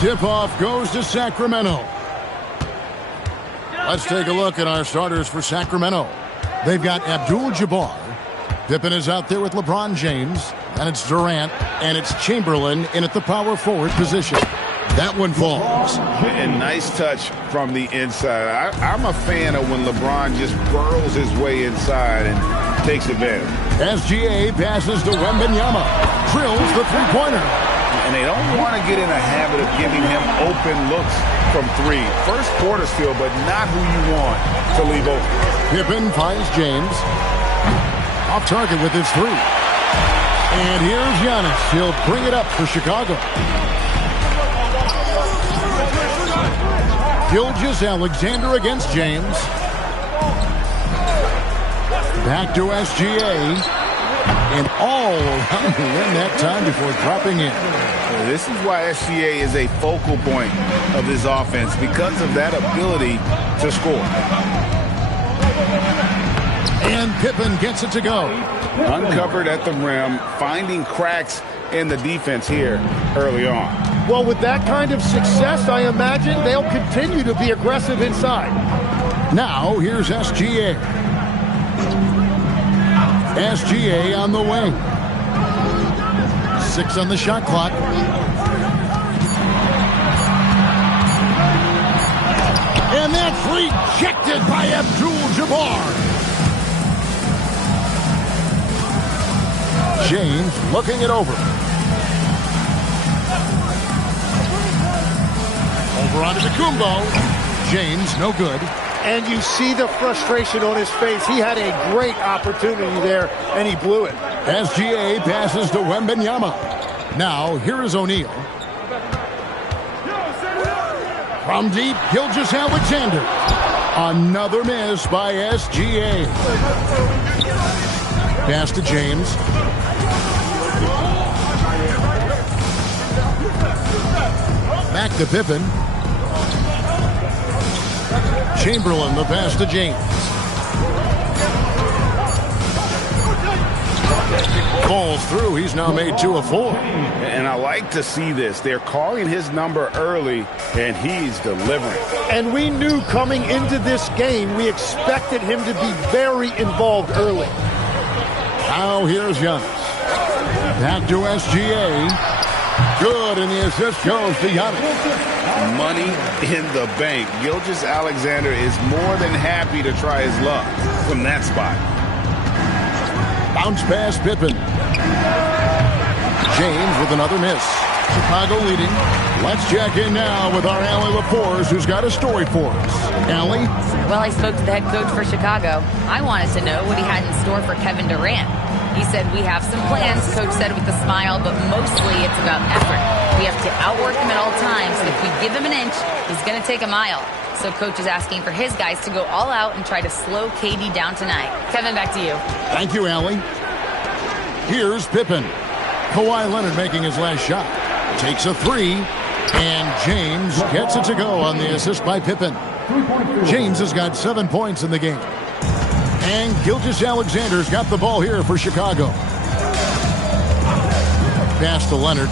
Tip-off goes to Sacramento. Let's take a look at our starters for Sacramento. They've got Abdul-Jabbar. Pippen is out there with LeBron James. And it's Durant. And it's Chamberlain in at the power forward position. That one falls. And nice touch from the inside. I'm a fan of when LeBron just burrows his way inside and takes advantage. SGA passes to Wembanyama. Drills the three-pointer. And they don't want to get in a habit of giving him open looks from three. First quarter still, but not who you want to leave open. Pippen finds James. Off target with his three. And here's Giannis. He'll bring it up for Chicago. Gilgeous-Alexander against James. Back to SGA. And all around the rim that time before dropping in. This is why SGA is a focal point of this offense, because of that ability to score. And Pippen gets it to go. Uncovered at the rim, finding cracks in the defense here early on. Well, with that kind of success, I imagine they'll continue to be aggressive inside. Now, here's SGA. SGA on the wing. 6 on the shot clock. And that's rejected by Abdul-Jabbar. James looking it over. Over onto the Kumbo. James, no good. And you see the frustration on his face. He had a great opportunity there, and he blew it. SGA passes to Wembanyama. Now, here is O'Neal. From deep, Gilgeous-Alexander. Another miss by SGA. Pass to James. Back to Pippen. Chamberlain, the pass to James. Falls through. He's now made 2 of 4. And I like to see this. They're calling his number early, and he's delivering. And we knew coming into this game, we expected him to be very involved early. Now here's Giannis. Back to SGA. Good, and the assist goes to Giannis. Money in the bank. Gilgeous-Alexander is more than happy to try his luck from that spot. Bounce pass, Pippen. James with another miss. Chicago leading. Let's check in now with our Allie LaForce, who's got a story for us. Allie? Well, I spoke to the head coach for Chicago. I wanted to know what he had in store for Kevin Durant. He said, we have some plans, Coach said with a smile, but mostly it's about effort. We have to outwork him at all times. If we give him an inch, he's going to take a mile. So Coach is asking for his guys to go all out and try to slow KD down tonight. Kevin, back to you. Thank you, Allie. Here's Pippen. Kawhi Leonard making his last shot. Takes a 3, and James gets it to go on the assist by Pippen. James has got 7 points in the game. And Gilgeous-Alexander's got the ball here for Chicago. Pass to Leonard.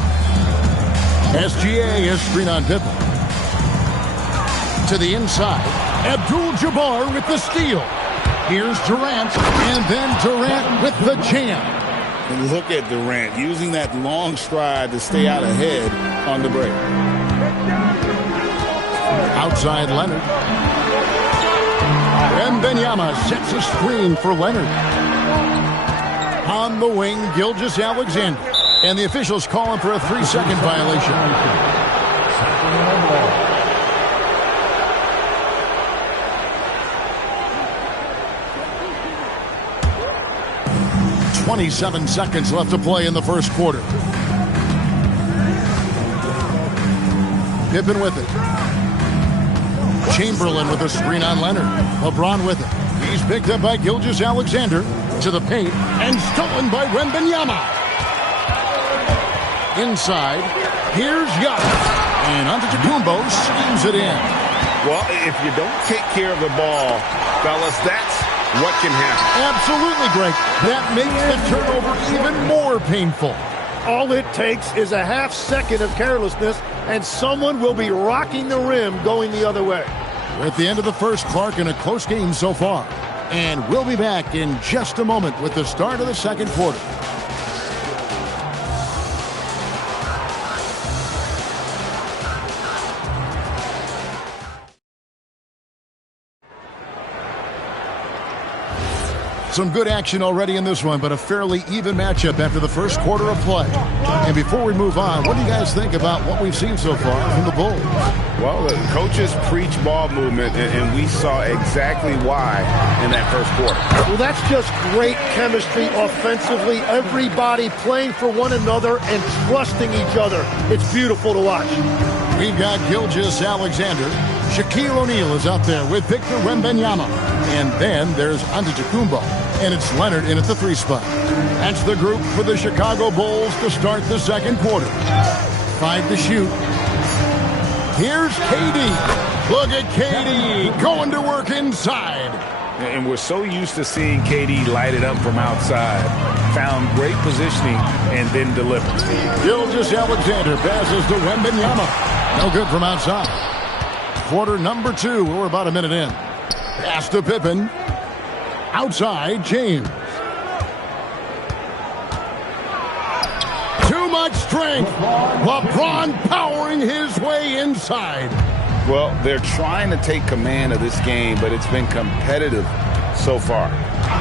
SGA has screen on Pippen. To the inside. Abdul-Jabbar with the steal. Here's Durant. And then Durant with the jam. And look at Durant using that long stride to stay out ahead on the break. Outside Leonard. Wembanyama sets a screen for Leonard. On the wing, Gilgeous-Alexander. And the officials calling for a 3-second violation. 27 seconds left to play in the first quarter. Pippen with it. Chamberlain with a screen on Leonard. LeBron with it. He's picked up by Gilgeous-Alexander to the paint and stolen by Wembanyama. Inside, here's Giannis. And Antetokounmpo schemes it in. Well, if you don't take care of the ball, fellas, that's what can happen. Absolutely, Greg. That makes the turnover even more painful. All it takes is a half second of carelessness, and someone will be rocking the rim going the other way. We're at the end of the first, Clark, in a close game so far. And we'll be back in just a moment with the start of the second quarter. Some good action already in this one, but a fairly even matchup after the first quarter of play. And before we move on, what do you guys think about what we've seen so far from the Bulls? Well, the coaches preach ball movement, and we saw exactly why in that first quarter. Well, that's just great chemistry offensively. Everybody playing for one another and trusting each other. It's beautiful to watch. We've got Gilgeous-Alexander. Shaquille O'Neal is out there with Victor Wembanyama. And then there's Antetokounmpo. And it's Leonard in at the 3 spot. That's the group for the Chicago Bulls to start the second quarter. 5 to shoot. Here's KD. Look at KD going to work inside. And we're so used to seeing KD light it up from outside. Found great positioning and then delivers. Gilgeous-Alexander passes to Wembanyama. No good from outside. Quarter number 2. We're about a minute in. Pass to Pippen. Outside, James. Too much strength. LeBron powering his way inside. Well, they're trying to take command of this game, but it's been competitive so far.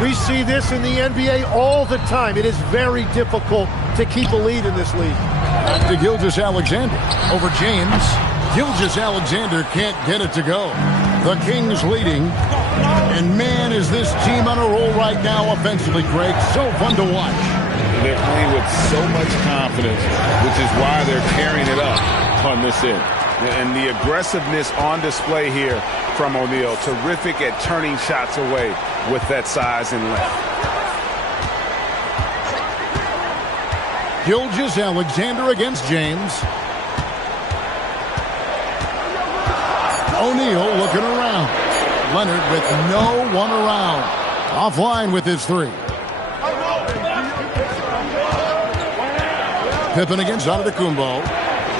We see this in the NBA all the time. It is very difficult to keep a lead in this league. Back to Gilgeous-Alexander over James. Gilgeous-Alexander can't get it to go. The Kings leading. And man, is this team on a roll right now offensively, Greg. So fun to watch. They're playing with so much confidence, which is why they're carrying it up on this end. And the aggressiveness on display here from O'Neal. Terrific at turning shots away with that size and length. Gilgeous-Alexander against James. O'Neal looking around. Leonard with no one around. Offline with his 3. Pippen against Antetokounmpo.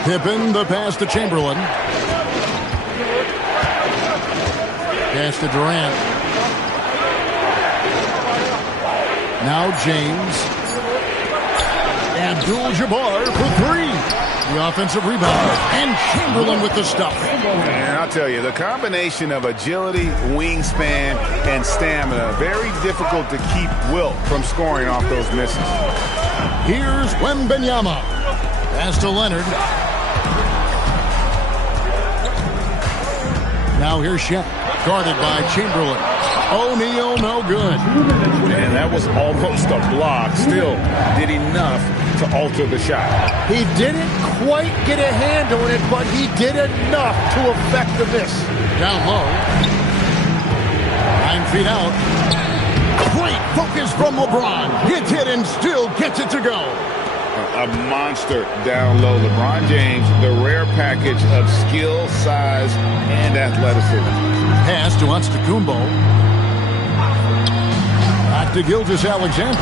Pippen, the pass to Chamberlain. Pass to Durant. Now James. Abdul-Jabbar for 3. The offensive rebound. And Chamberlain with the stuff. And I'll tell you, the combination of agility, wingspan, and stamina, very difficult to keep Wilt from scoring off those misses. Here's Wembanyama. Pass to Leonard. Now here's Shaq. Guarded by Chamberlain. O'Neal, no good. And that was almost a block. Still did enough to alter the shot. He didn't quite get a hand on it, but he did enough to affect the miss. Down low. 9 feet out. Great focus from LeBron. Hits it and still gets it to go. A monster down low. LeBron James, the rare package of skill, size, and athleticism. Pass to Antetokounmpo. Back to Gilgeous-Alexander.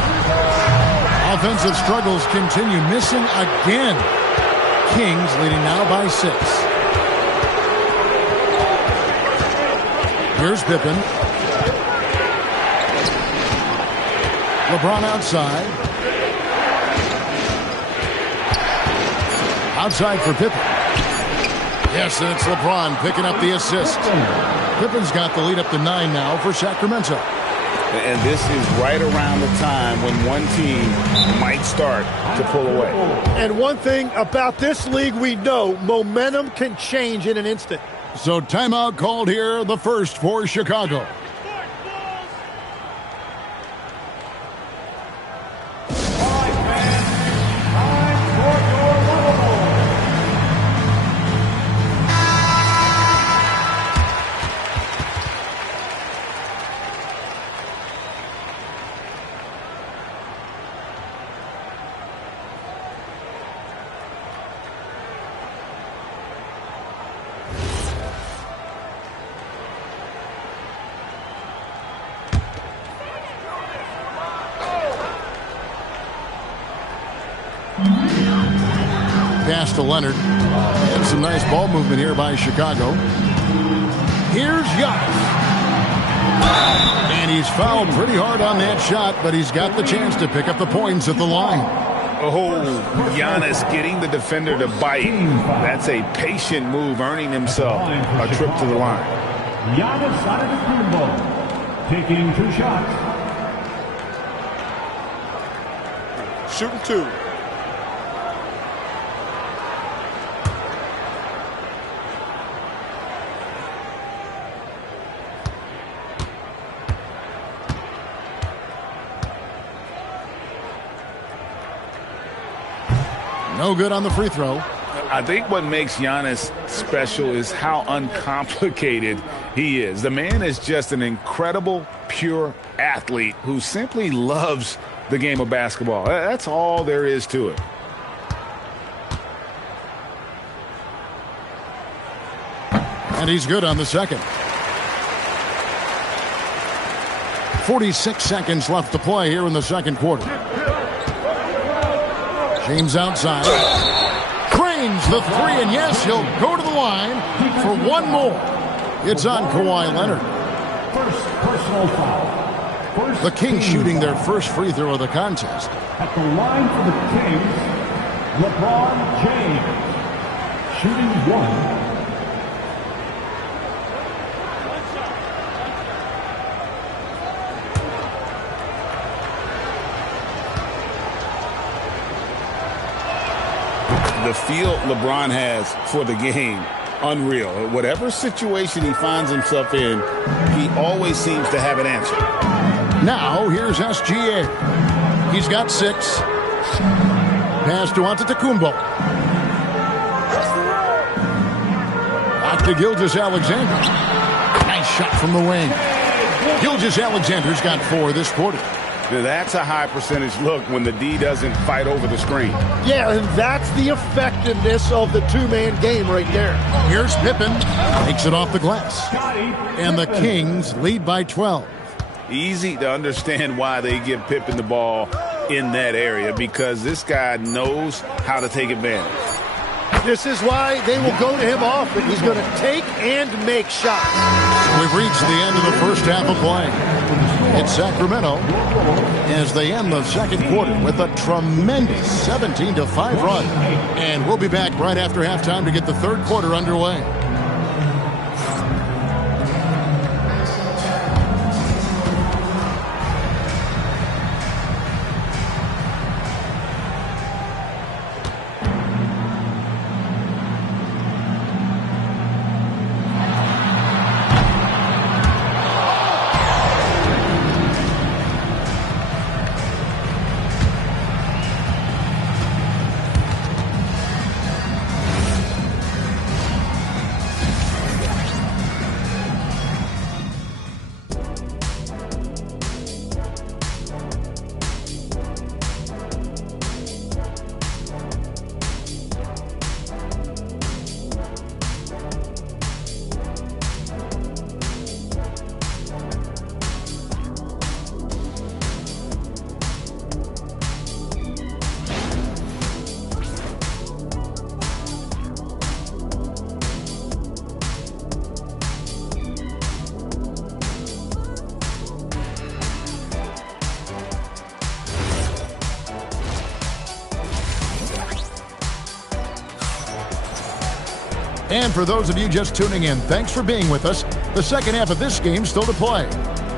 Offensive struggles continue, missing again. Kings leading now by 6. Here's Pippen. LeBron outside. Outside for Pippen. Yes, and it's LeBron picking up the assist. Pippen's got the lead up to 9 now for Sacramento. And this is right around the time when one team might start to pull away. And one thing about this league we know, momentum can change in an instant. So timeout called here, the first for Chicago. Pass to Leonard. And some nice ball movement here by Chicago. Here's Giannis. And he's fouled pretty hard on that shot, but he's got the chance to pick up the points at the line. Oh, Giannis getting the defender to bite. That's a patient move, earning himself a trip to the line. Giannis Antetokounmpo taking 2 shots. Shooting 2. No good on the free throw. I think what makes Giannis special is how uncomplicated he is. The man is just an incredible, pure athlete who simply loves the game of basketball. That's all there is to it. And he's good on the second. 46 seconds left to play here in the second quarter. James outside. Cranes the 3, and yes, he'll go to the line for one more. It's on Kawhi Leonard. First personal foul. The Kings shooting their first free throw of the contest. At the line for the Kings, LeBron James. Shooting 1. The feel LeBron has for the game, unreal. Whatever situation he finds himself in, he always seems to have an answer. Now, here's SGA. He's got 6. Pass to Antetokounmpo. Back to Gilgeous-Alexander. Nice shot from the wing. Gilgeous-Alexander's got 4 this quarter. That's a high percentage look when the D doesn't fight over the screen. Yeah, and that's the effectiveness of the two-man game right there. Here's Pippen. Takes it off the glass. And the Kings lead by 12. Easy to understand why they give Pippen the ball in that area, because this guy knows how to take advantage. This is why they will go to him often. He's going to take and make shots. We've reached the end of the first half of play. It's Sacramento as they end the second quarter with a tremendous 17-5 run. And we'll be back right after halftime to get the third quarter underway. And for those of you just tuning in, thanks for being with us. The second half of this game still to play.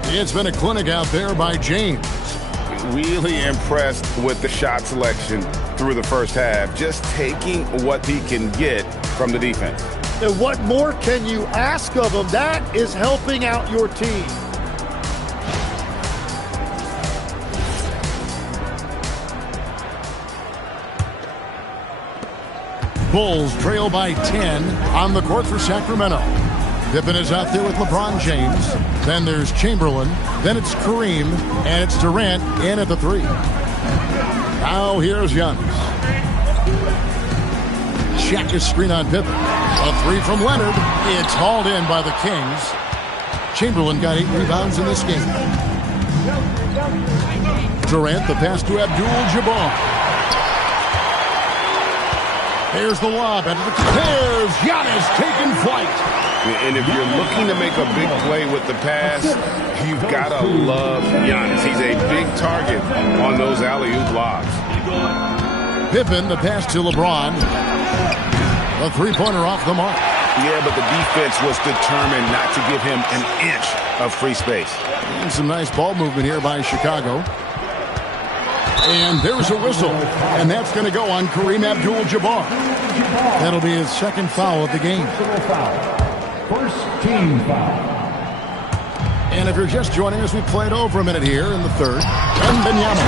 It's been a clinic out there by James. Really impressed with the shot selection through the first half. Just taking what he can get from the defense. And what more can you ask of him? That is helping out your team. Bulls trail by 10 on the court for Sacramento. Pippen is out there with LeBron James. Then there's Chamberlain. Then it's Kareem. And it's Durant in at the 3. Now here's Giannis. Check his screen on Pippen. A 3 from Leonard. It's hauled in by the Kings. Chamberlain got 8 rebounds in this game. Durant, the pass to Abdul-Jabbar. There's the lob. There's Giannis taking flight. And if you're looking to make a big play with the pass, you've got to love Giannis. He's a big target on those alley-oop lobs. Pippen, the pass to LeBron. A three-pointer off the mark. Yeah, but the defense was determined not to give him an inch of free space. And some nice ball movement here by Chicago. And there's a whistle. And that's going to go on Kareem Abdul-Jabbar. That'll be his second foul of the game. First team foul. And if you're just joining us, we played over a minute here in the third. Wembanyama.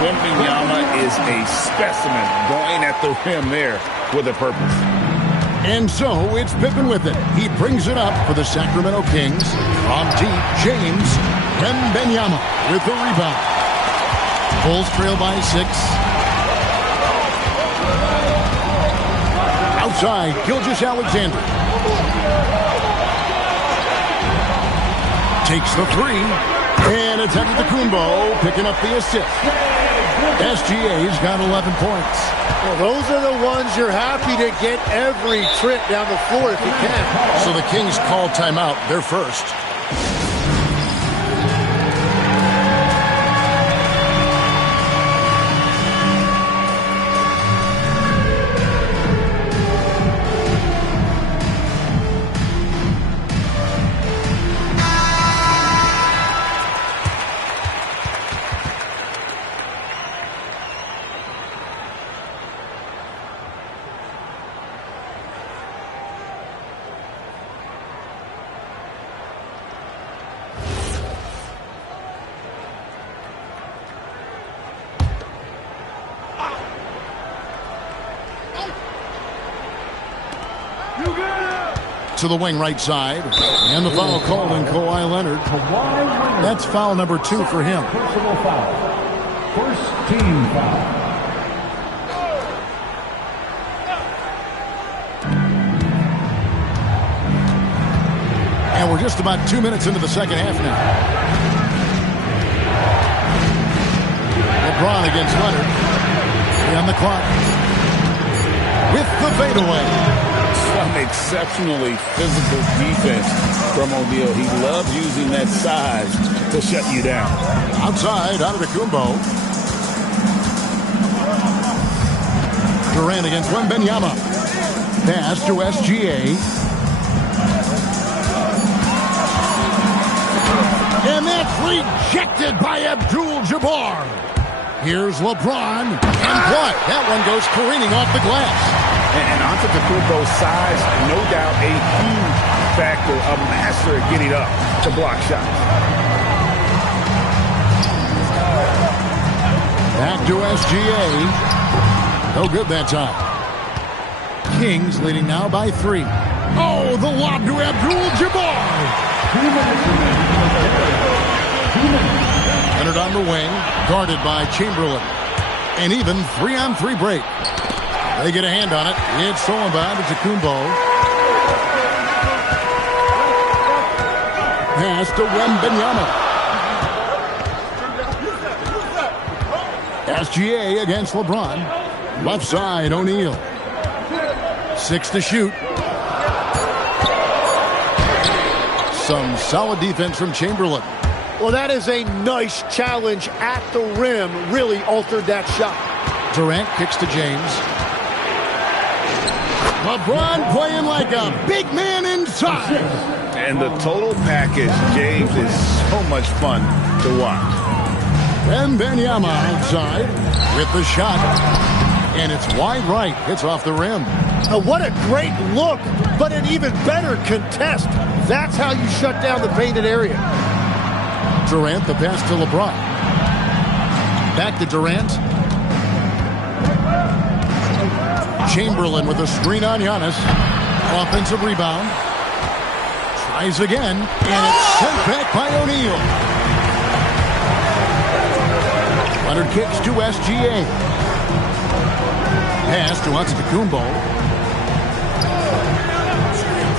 Wembanyama is a specimen going at the rim there with a purpose. And so it's Pippen with it. He brings it up for the Sacramento Kings. From deep, James Wembanyama with the rebound. Bulls trail by 6. Outside, Gilgeous-Alexander. Takes the three. And it's Antetokounmpo picking up the assist. SGA's got 11 points. Well, those are the ones you're happy to get every trip down the floor if you can. So the Kings call timeout. They're first. To the wing right side. And the foul called on Kawhi Leonard. That's foul number 2 for him. Personal foul. First team foul. And we're just about 2 minutes into the second half now. LeBron against Leonard. On the clock. With the fadeaway. Some exceptionally physical defense from O'Neal. He loves using that size to shut you down. Outside, Antetokounmpo. Durant against Wembanyama. Pass to SGA. And that's rejected by Abdul-Jabbar. Here's LeBron. And what? That one goes careening off the glass. And Antetokounmpo's size, no doubt a huge factor, a master at getting up to block shots. Back to SGA. No good that time. Kings leading now by 3. Oh, the lob to Abdul-Jabbar. Leonard on the wing, guarded by Chamberlain. And even 3-on-3 break. They get a hand on it. It's stolen by Antetokounmpo. Pass to Wembanyama. SGA against LeBron. Left side, O'Neal. 6 to shoot. Some solid defense from Chamberlain. Well, that is a nice challenge at the rim. Really altered that shot. Durant kicks to James. LeBron playing like a big man inside. And the total package, James, is so much fun to watch. Wembanyama outside with the shot. And it's wide right. It's off the rim. What a great look, but an even better contest. That's how you shut down the painted area. Durant, the pass to LeBron. Back to Durant. Chamberlain with a screen on Giannis. Offensive rebound. Tries again, and it's sent back by O'Neal. Leonard kicks to SGA. Pass to Antetokounmpo.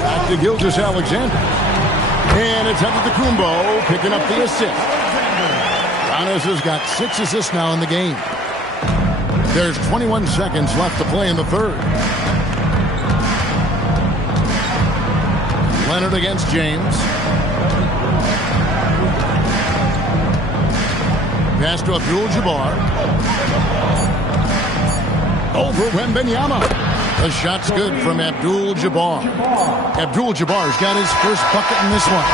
Back to Gilgeous-Alexander. And it's Antetokounmpo picking up the assist. Giannis has got 6 assists now in the game. There's 21 seconds left to play in the third. Leonard against James. Pass to Abdul-Jabbar. Over Wembanyama. The shot's good from Abdul-Jabbar. Abdul-Jabbar's got his first bucket in this one.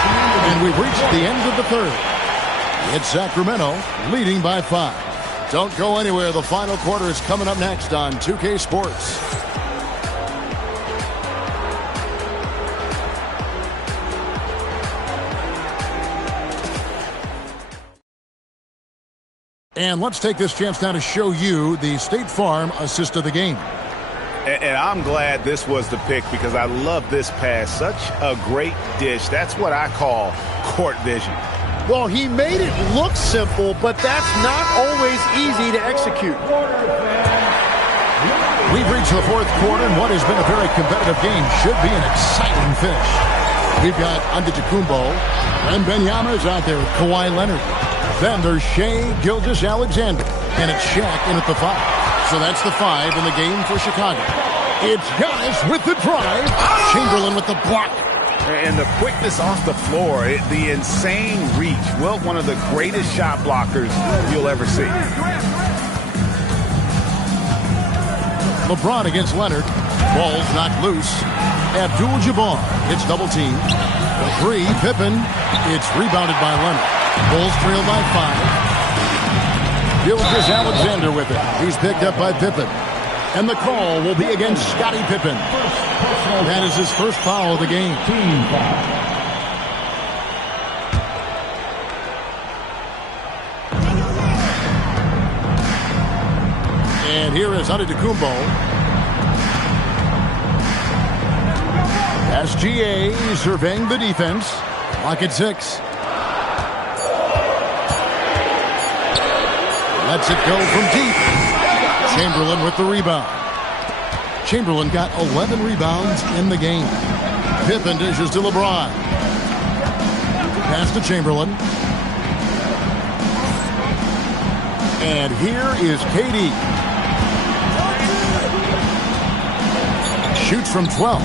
And we've reached the end of the third. It's Sacramento leading by 5. Don't go anywhere. The final quarter is coming up next on 2K Sports. And let's take this chance now to show you the State Farm assist of the game. And I'm glad this was the pick because I love this pass. Such a great dish. That's what I call court vision. Well, he made it look simple, but that's not always easy to execute. We've reached the fourth quarter, and what has been a very competitive game should be an exciting finish. We've got Antetokounmpo, and Wembanyama is out there with Kawhi Leonard. Then there's Shai Gilgeous-Alexander, and it's Shaq in at the 5. So that's the 5 in the game for Chicago. It's Giannis with the drive. Chamberlain with the block. And the quickness off the floor, the insane reach. Well, one of the greatest shot blockers you'll ever see. LeBron against Leonard. Ball's knocked loose. Abdul-Jabbar hits double team. The 3, Pippen. It's rebounded by Leonard. Bulls trail by 5. Gilgeous-Alexander with it. He's picked up by Pippen. And the call will be against Scottie Pippen. That is his first foul of the game. And here is Antetokounmpo. SGA surveying the defense. Clock at 6. Lets it go from deep. Chamberlain with the rebound. Chamberlain got 11 rebounds in the game. Pippen dishes to LeBron. Pass to Chamberlain. And here is KD. Shoots from 12.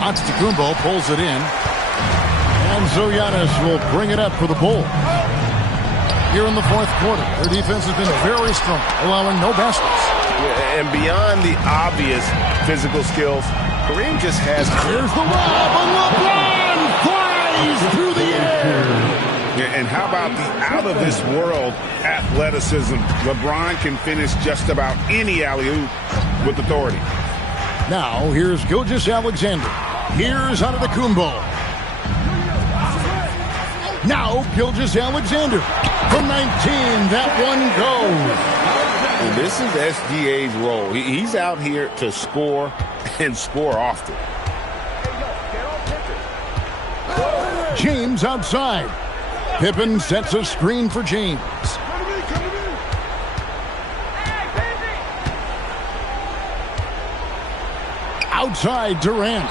Antetokounmpo pulls it in. And Giannis will bring it up for the Bulls. Here in the fourth quarter, their defense has been very strong, allowing no baskets. Yeah, and beyond the obvious physical skills, Kareem just has... Here's the lob, and LeBron flies through the air. Yeah, and how about the out-of-this-world athleticism? LeBron can finish just about any alley-oop with authority. Now, here's Gilgeous-Alexander. Here's Antetokounmpo. Now, Gilgeous-Alexander. From 19, that one goes. And this is SGA's role. He's out here to score and score often. James outside. Pippen sets a screen for James. Outside, Durant.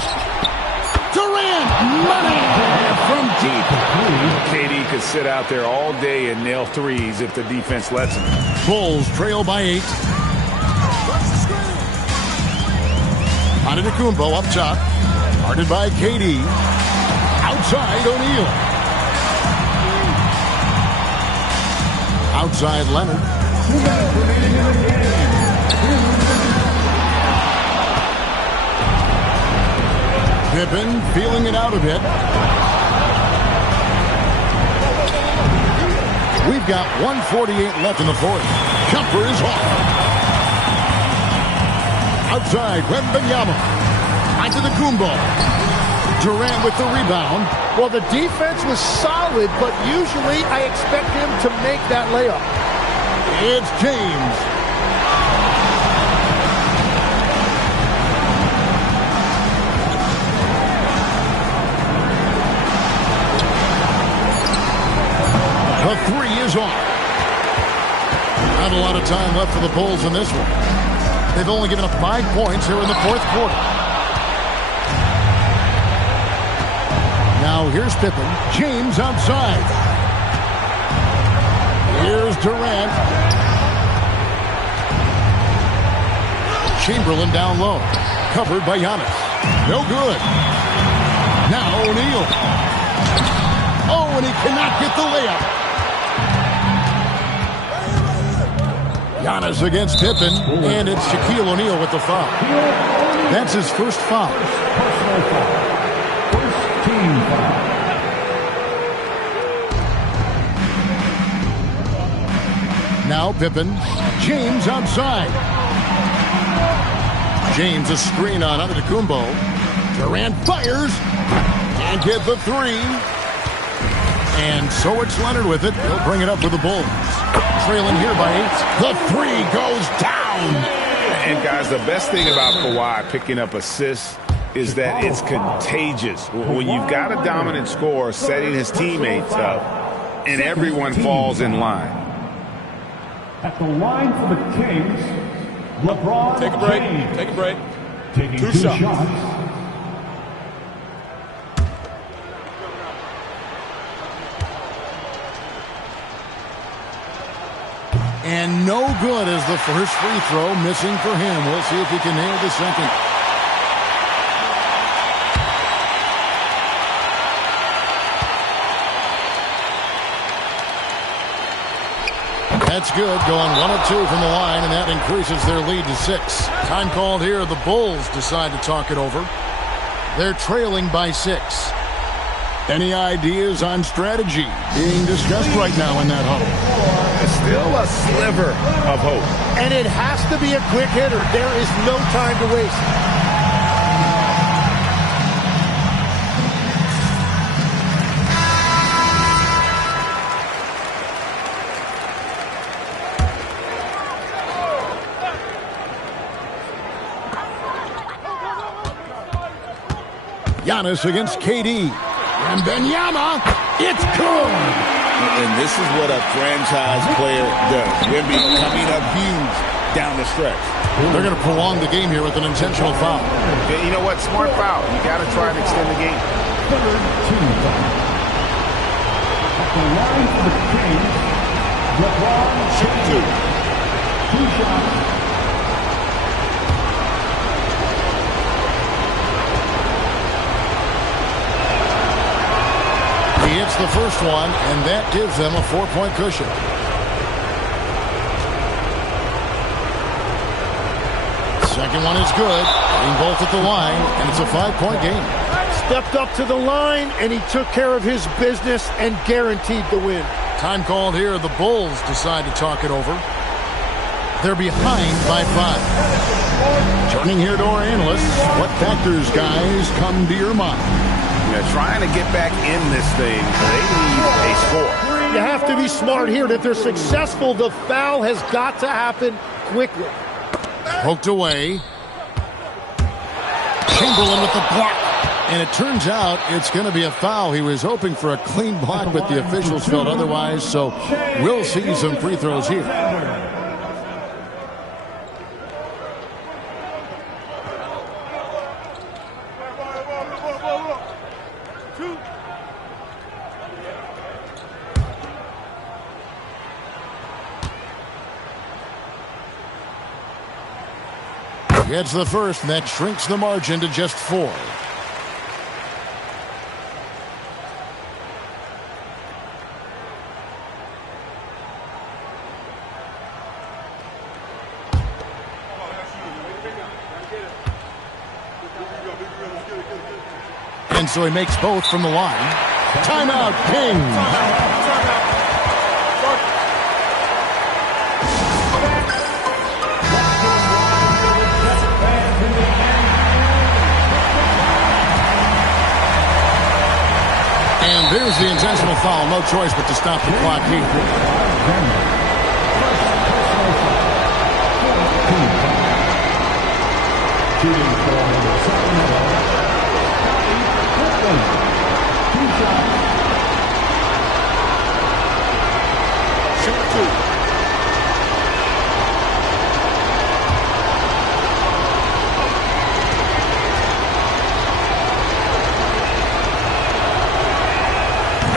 Money from deep. KD could sit out there all day and nail threes if the defense lets him. Bulls trail by 8. Antetokounmpo up top. Guarded by KD. Outside, O'Neal. Outside, Leonard. Pippen feeling it out a bit. We've got 1:48 left in the fourth. Jumper is off. Outside, Wembanyama. Antetokounmpo. Durant with the rebound. Well, the defense was solid, but usually I expect him to make that layup. It's James. The 3 is off. Not a lot of time left for the Bulls in this one. They've only given up 5 points here in the fourth quarter. Now here's Pippen. James outside. Here's Durant. Chamberlain down low. Covered by Giannis. No good. Now O'Neal. Oh, and he cannot get the layup. Giannis against Pippen, and it's Shaquille O'Neal with the foul. That's his first foul. Personal foul. First team foul. Now Pippen. James outside. James a screen on Antetokounmpo. Durant fires. Can't get the three. And so it's Leonard with it. He'll bring it up for the Bulls. Trailing here by 8. The three goes down. And guys, the best thing about Kawhi picking up assists is that it's contagious. When you've got a dominant scorer setting his teammates up, and everyone falls in line. At the line for the Kings, LeBron Take a break. James. Take a break. Taking Two two shots. shots. And no good as the first free throw missing for him. We'll see if he can nail the second. That's good, going 1 of 2 from the line, and that increases their lead to 6. Time called here. The Bulls decide to talk it over. They're trailing by 6. Any ideas on strategy being discussed right now in that huddle? Still a sliver of hope. And it has to be a quick hitter. There is no time to waste. Giannis against KD. And Benyama, it's good! And this is what a franchise player does. Wemby coming up huge down the stretch. They're going to prolong the game here with an intentional foul. You know what? Smart foul. You got to try and extend the game. Third team foul. At the line for the Kings, LeBron James. Two shots. He hits the first one, and that gives them a 4-point cushion. Second one is good. Getting both at the line, and it's a 5-point game. Stepped up to the line, and he took care of his business and guaranteed the win. Time called here. The Bulls decide to talk it over. They're behind by 5. Turning here to our analysts. What factors, guys, come to your mind? Trying to get back in this thing, they need a score. You have to be smart here. If they're successful, the foul has got to happen quickly. Poked away. Chamberlain with the block. And it turns out it's going to be a foul. He was hoping for a clean block, but the officials felt otherwise. So we'll see some free throws here. Gets the first, and that shrinks the margin to just 4. And so he makes both from the line. Timeout, King. And there's the intentional foul. No choice but to stop the clock here.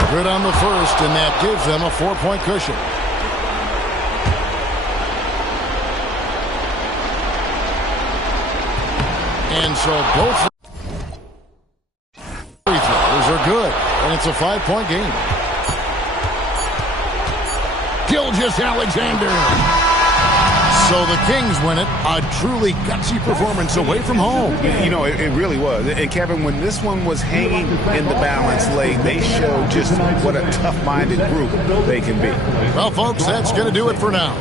Good on the first, and that gives them a 4-point cushion. And so both free throws are good. And it's a 5-point game. Gilgeous-Alexander. So the Kings win it. A truly gutsy performance away from home. You know, it really was. And Kevin, when this one was hanging in the balance late, they showed just what a tough-minded group they can be. Well, folks, that's going to do it for now.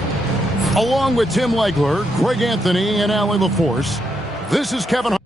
Along with Tim Legler, Greg Anthony, and Allie LaForce, this is Kevin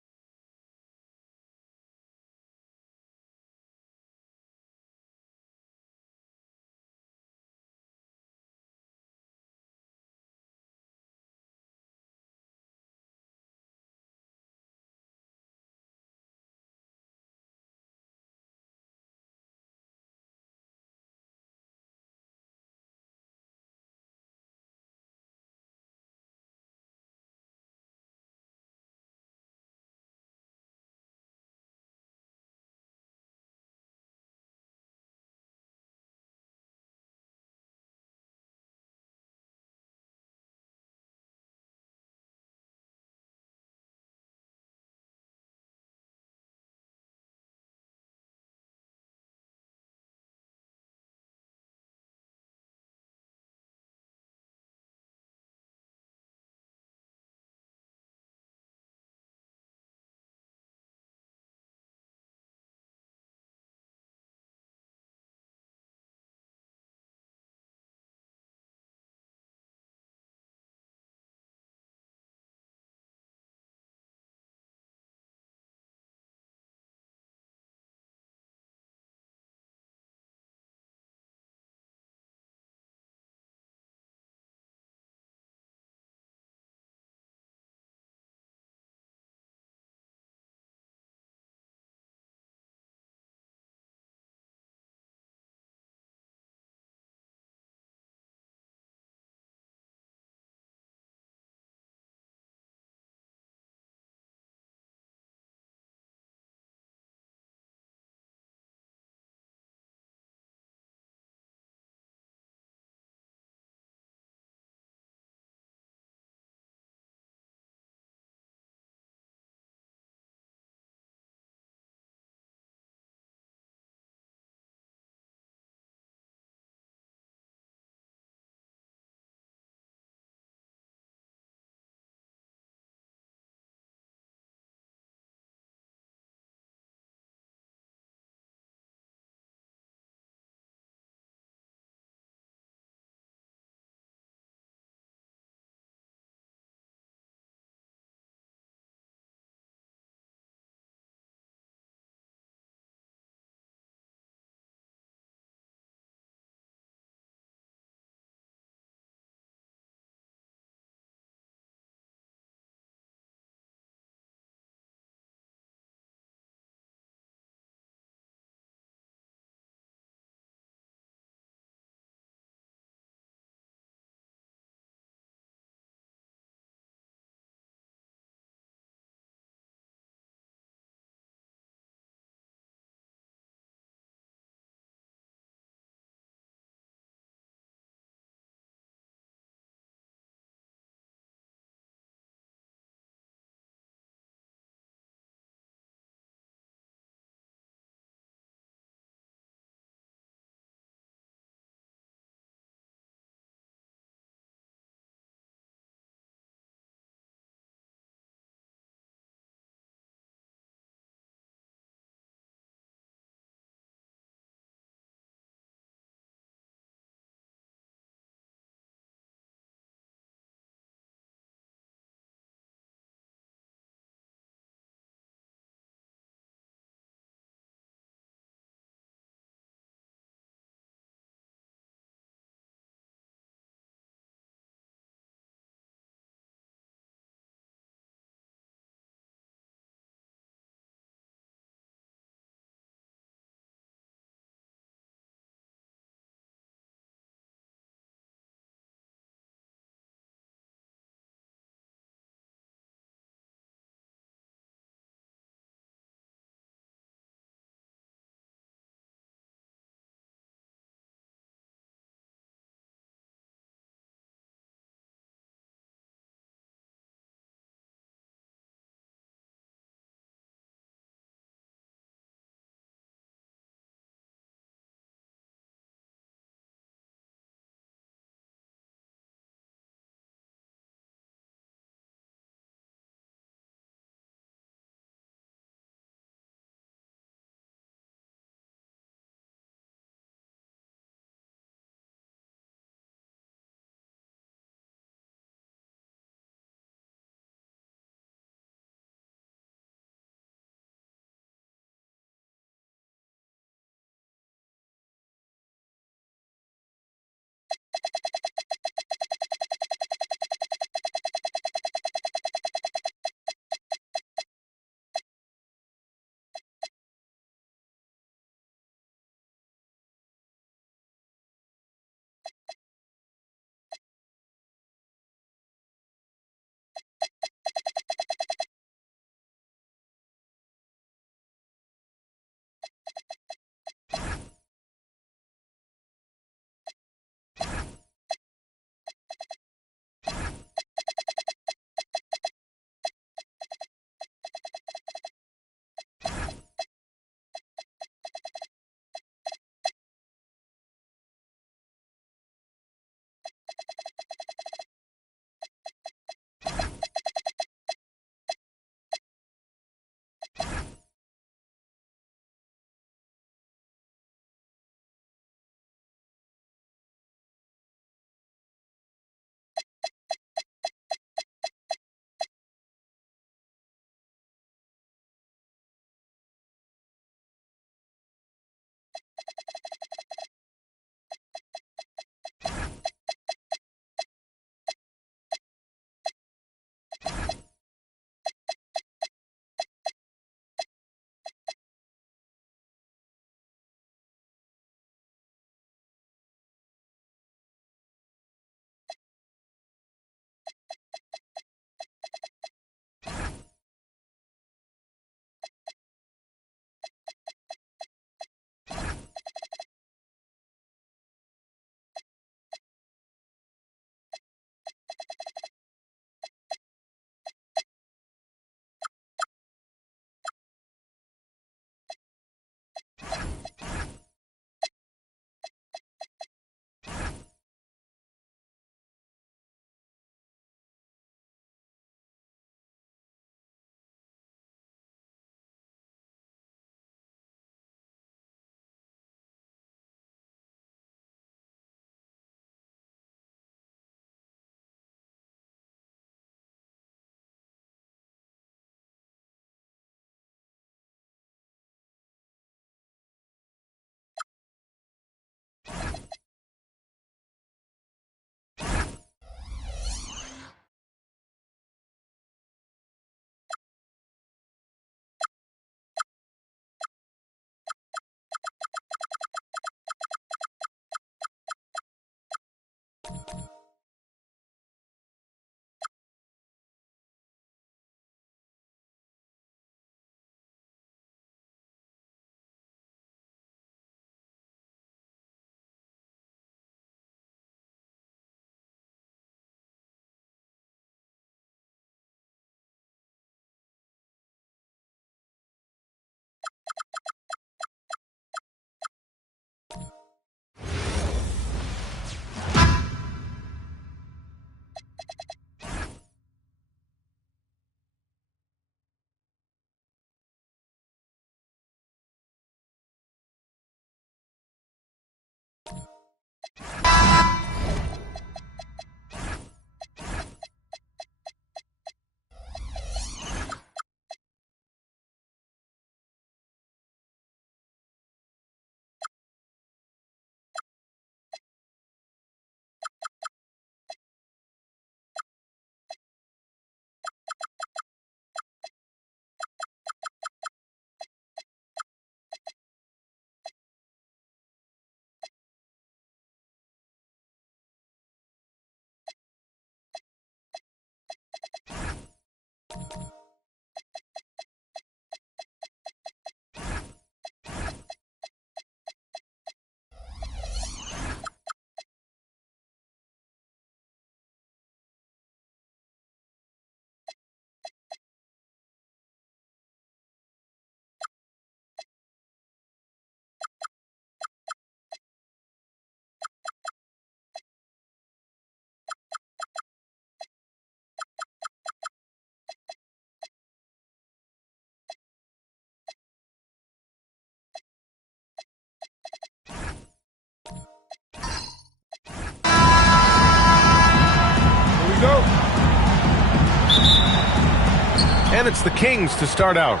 And it's the Kings to start out.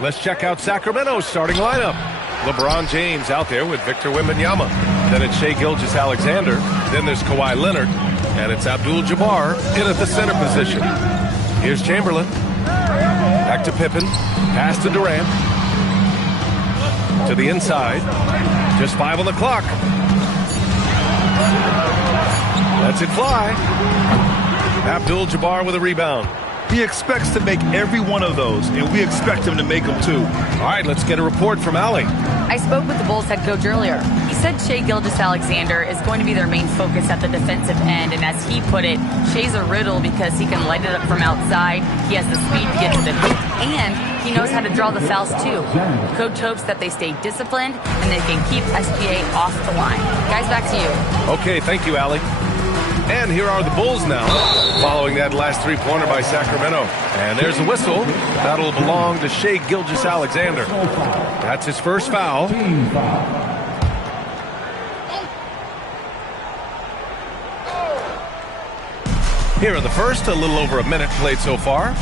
Let's check out Sacramento's starting lineup. LeBron James out there with Victor Wembanyama. Then it's Shai Gilgeous-Alexander. Then there's Kawhi Leonard. And it's Abdul-Jabbar in at the center position. Here's Chamberlain. Back to Pippen. Pass to Durant. To the inside. Just 5 on the clock. Lets it fly. Abdul-Jabbar with a rebound. He expects to make every one of those, and we expect him to make them too. All right, let's get a report from Allie. I spoke with the Bulls head coach earlier. He said Shai Gilgeous-Alexander is going to be their main focus at the defensive end, and as he put it, Shai's a riddle because he can light it up from outside, he has the speed to get to the hoop, and he knows how to draw the fouls too. Coach hopes that they stay disciplined and they can keep SGA off the line. Guys, back to you. Okay, thank you, Allie. And here are the Bulls now, following that last three-pointer by Sacramento. And there's a whistle. That'll belong to Shai Gilgeous-Alexander. That's his first foul. Here in the first, a little over a minute played so far.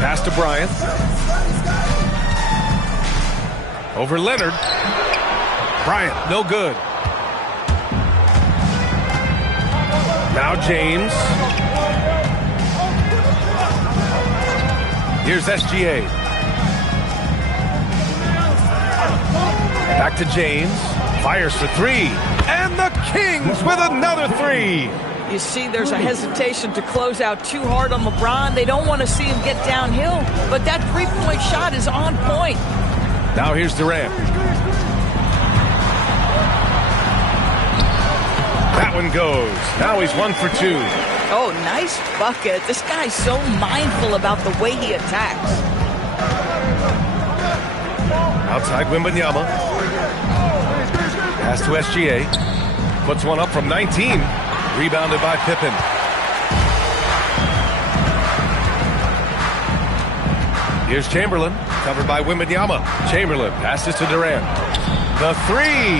Pass to Bryant. Over Leonard. Bryant, no good. Now James. Here's SGA. Back to James. Fires for three. And the Kings with another three. You see there's a hesitation to close out too hard on LeBron. They don't want to see him get downhill. But that three-point shot is on point. Now here's Durant. That one goes. Now he's 1 for 2. Oh, nice bucket. This guy's so mindful about the way he attacks. Outside Wembanyama. Pass to SGA. Puts one up from 19. Rebounded by Pippen. Here's Chamberlain. Covered by Wembanyama. Chamberlain passes to Durant. The three.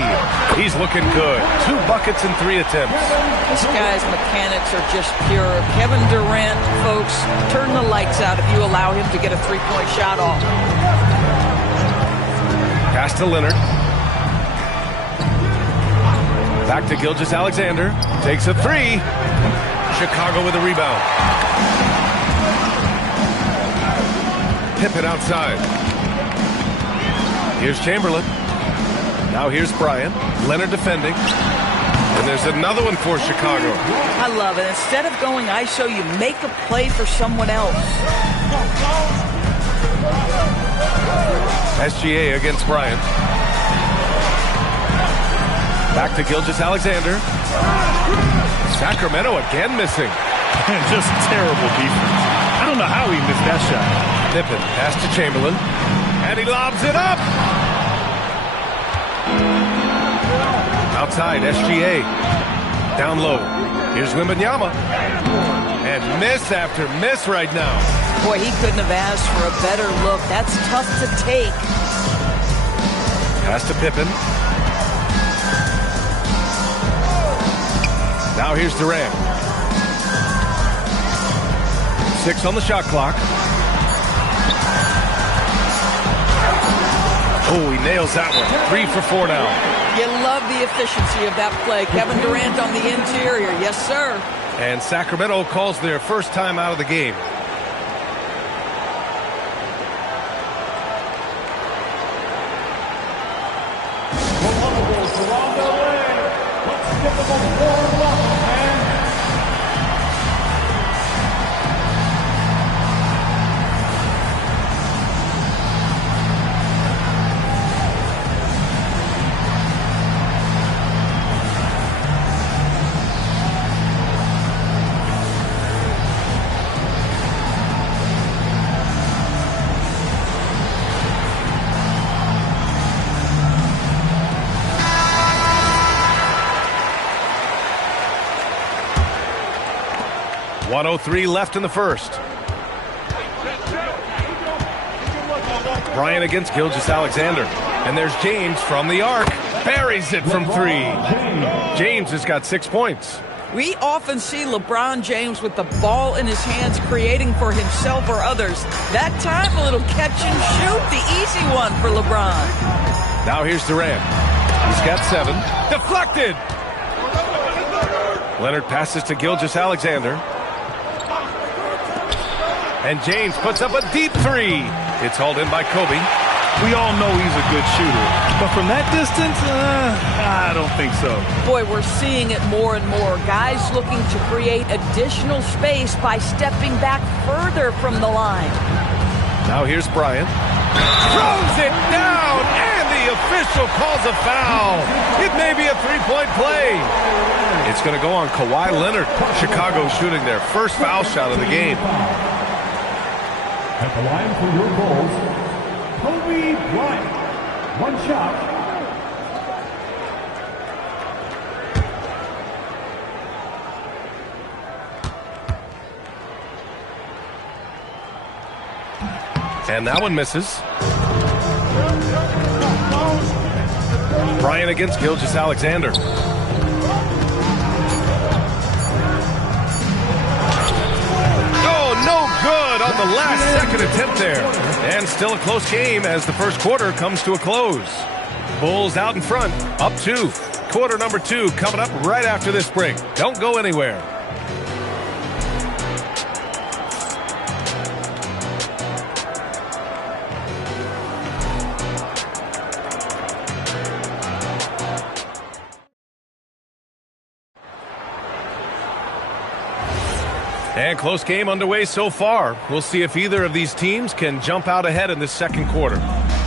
He's looking good. 2 buckets in 3 attempts. This guy's mechanics are just pure. Kevin Durant, folks, turn the lights out if you allow him to get a three-point shot off. Pass to Leonard. Back to Gilgeous-Alexander. Takes a three. Chicago with a rebound. Pippen outside. Here's Chamberlain. Now here's Bryant. Leonard defending. And there's another one for Chicago. I love it. Instead of going ISO, you make a play for someone else. SGA against Bryant. Back to Gilgeous-Alexander. Sacramento again missing. Just terrible defense. I don't know how he missed that shot. Pippen pass to Chamberlain. And he lobs it up. Outside, SGA. Down low. Here's Wembanyama. And miss after miss right now. Boy, he couldn't have asked for a better look. That's tough to take. Pass to Pippen. Now here's Durant. 6 on the shot clock. Oh, he nails that one. 3 for 4 now. You love the efficiency of that play. Kevin Durant on the interior. Yes, sir. And Sacramento calls their first time out of the game. .103 left in the first. Bryant against Gilgeous-Alexander. And there's James from the arc. Buries it from 3. James has got 6 points. We often see LeBron James with the ball in his hands creating for himself or others. That time, a little catch and shoot, the easy one for LeBron. Now here's Durant. He's got 7. Deflected! Leonard passes to Gilgeous-Alexander. And James puts up a deep 3. It's hauled in by Kobe. We all know he's a good shooter, but from that distance, I don't think so. Boy, we're seeing it more and more. Guys looking to create additional space by stepping back further from the line. Now here's Bryant. Throws it down, and the official calls a foul. It may be a 3-point play. It's going to go on Kawhi Leonard. Chicago shooting their first foul shot of the game. At the line for your goals, Kobe Bryant. 1 shot. And that one misses. Bryant against Gilgeous-Alexander. No good on the last second attempt there. And still a close game as the first quarter comes to a close. Bulls out in front, up 2. Quarter number 2 coming up right after this break. Don't go anywhere. And close game underway so far. We'll see if either of these teams can jump out ahead in this second quarter.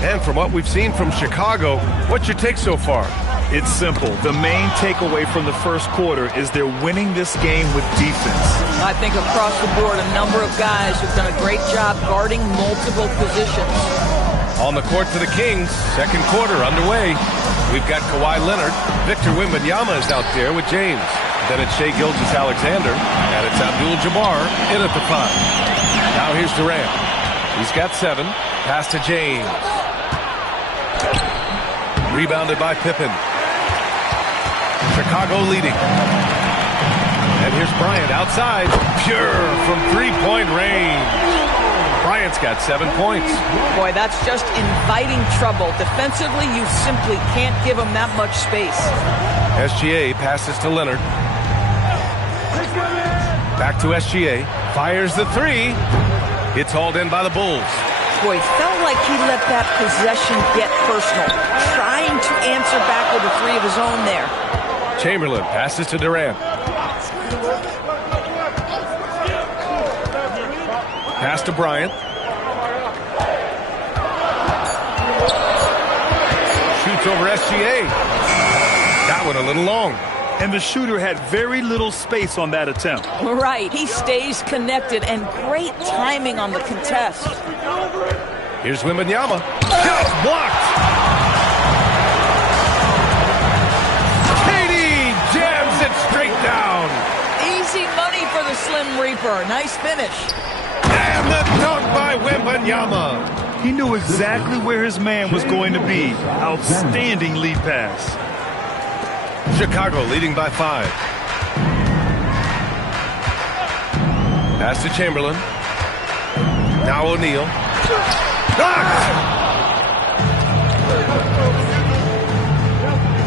And from what we've seen from Chicago, what's your take so far? It's simple. The main takeaway from the first quarter is they're winning this game with defense. I think across the board, a number of guys who've done a great job guarding multiple positions. On the court for the Kings, second quarter underway. We've got Kawhi Leonard. Victor Wembanyama is out there with James. Then it's Shai Gilgeous-Alexander, and it's Abdul-Jabbar in at the 5. Now here's Durant. He's got 7. Pass to James. Rebounded by Pippen. Chicago leading. And here's Bryant outside. Pure from 3-point range. Bryant's got 7 points. Boy, that's just inviting trouble. Defensively, you simply can't give him that much space. SGA passes to Leonard. Back to SGA. Fires the 3. It's hauled in by the Bulls. Boy, felt like he let that possession get personal. Trying to answer back with a 3 of his own there. Chamberlain passes to Durant. Pass to Bryant. Shoots over SGA. That one a little long. And the shooter had very little space on that attempt. Right. He stays connected, and great timing on the contest. Here's Wembanyama. Just blocked. KD jams it straight down. Easy money for the Slim Reaper. Nice finish. And the dunk by Wembanyama. He knew exactly where his man was going to be. Outstanding lead pass. Chicago leading by 5. Pass to Chamberlain. Now O'Neal.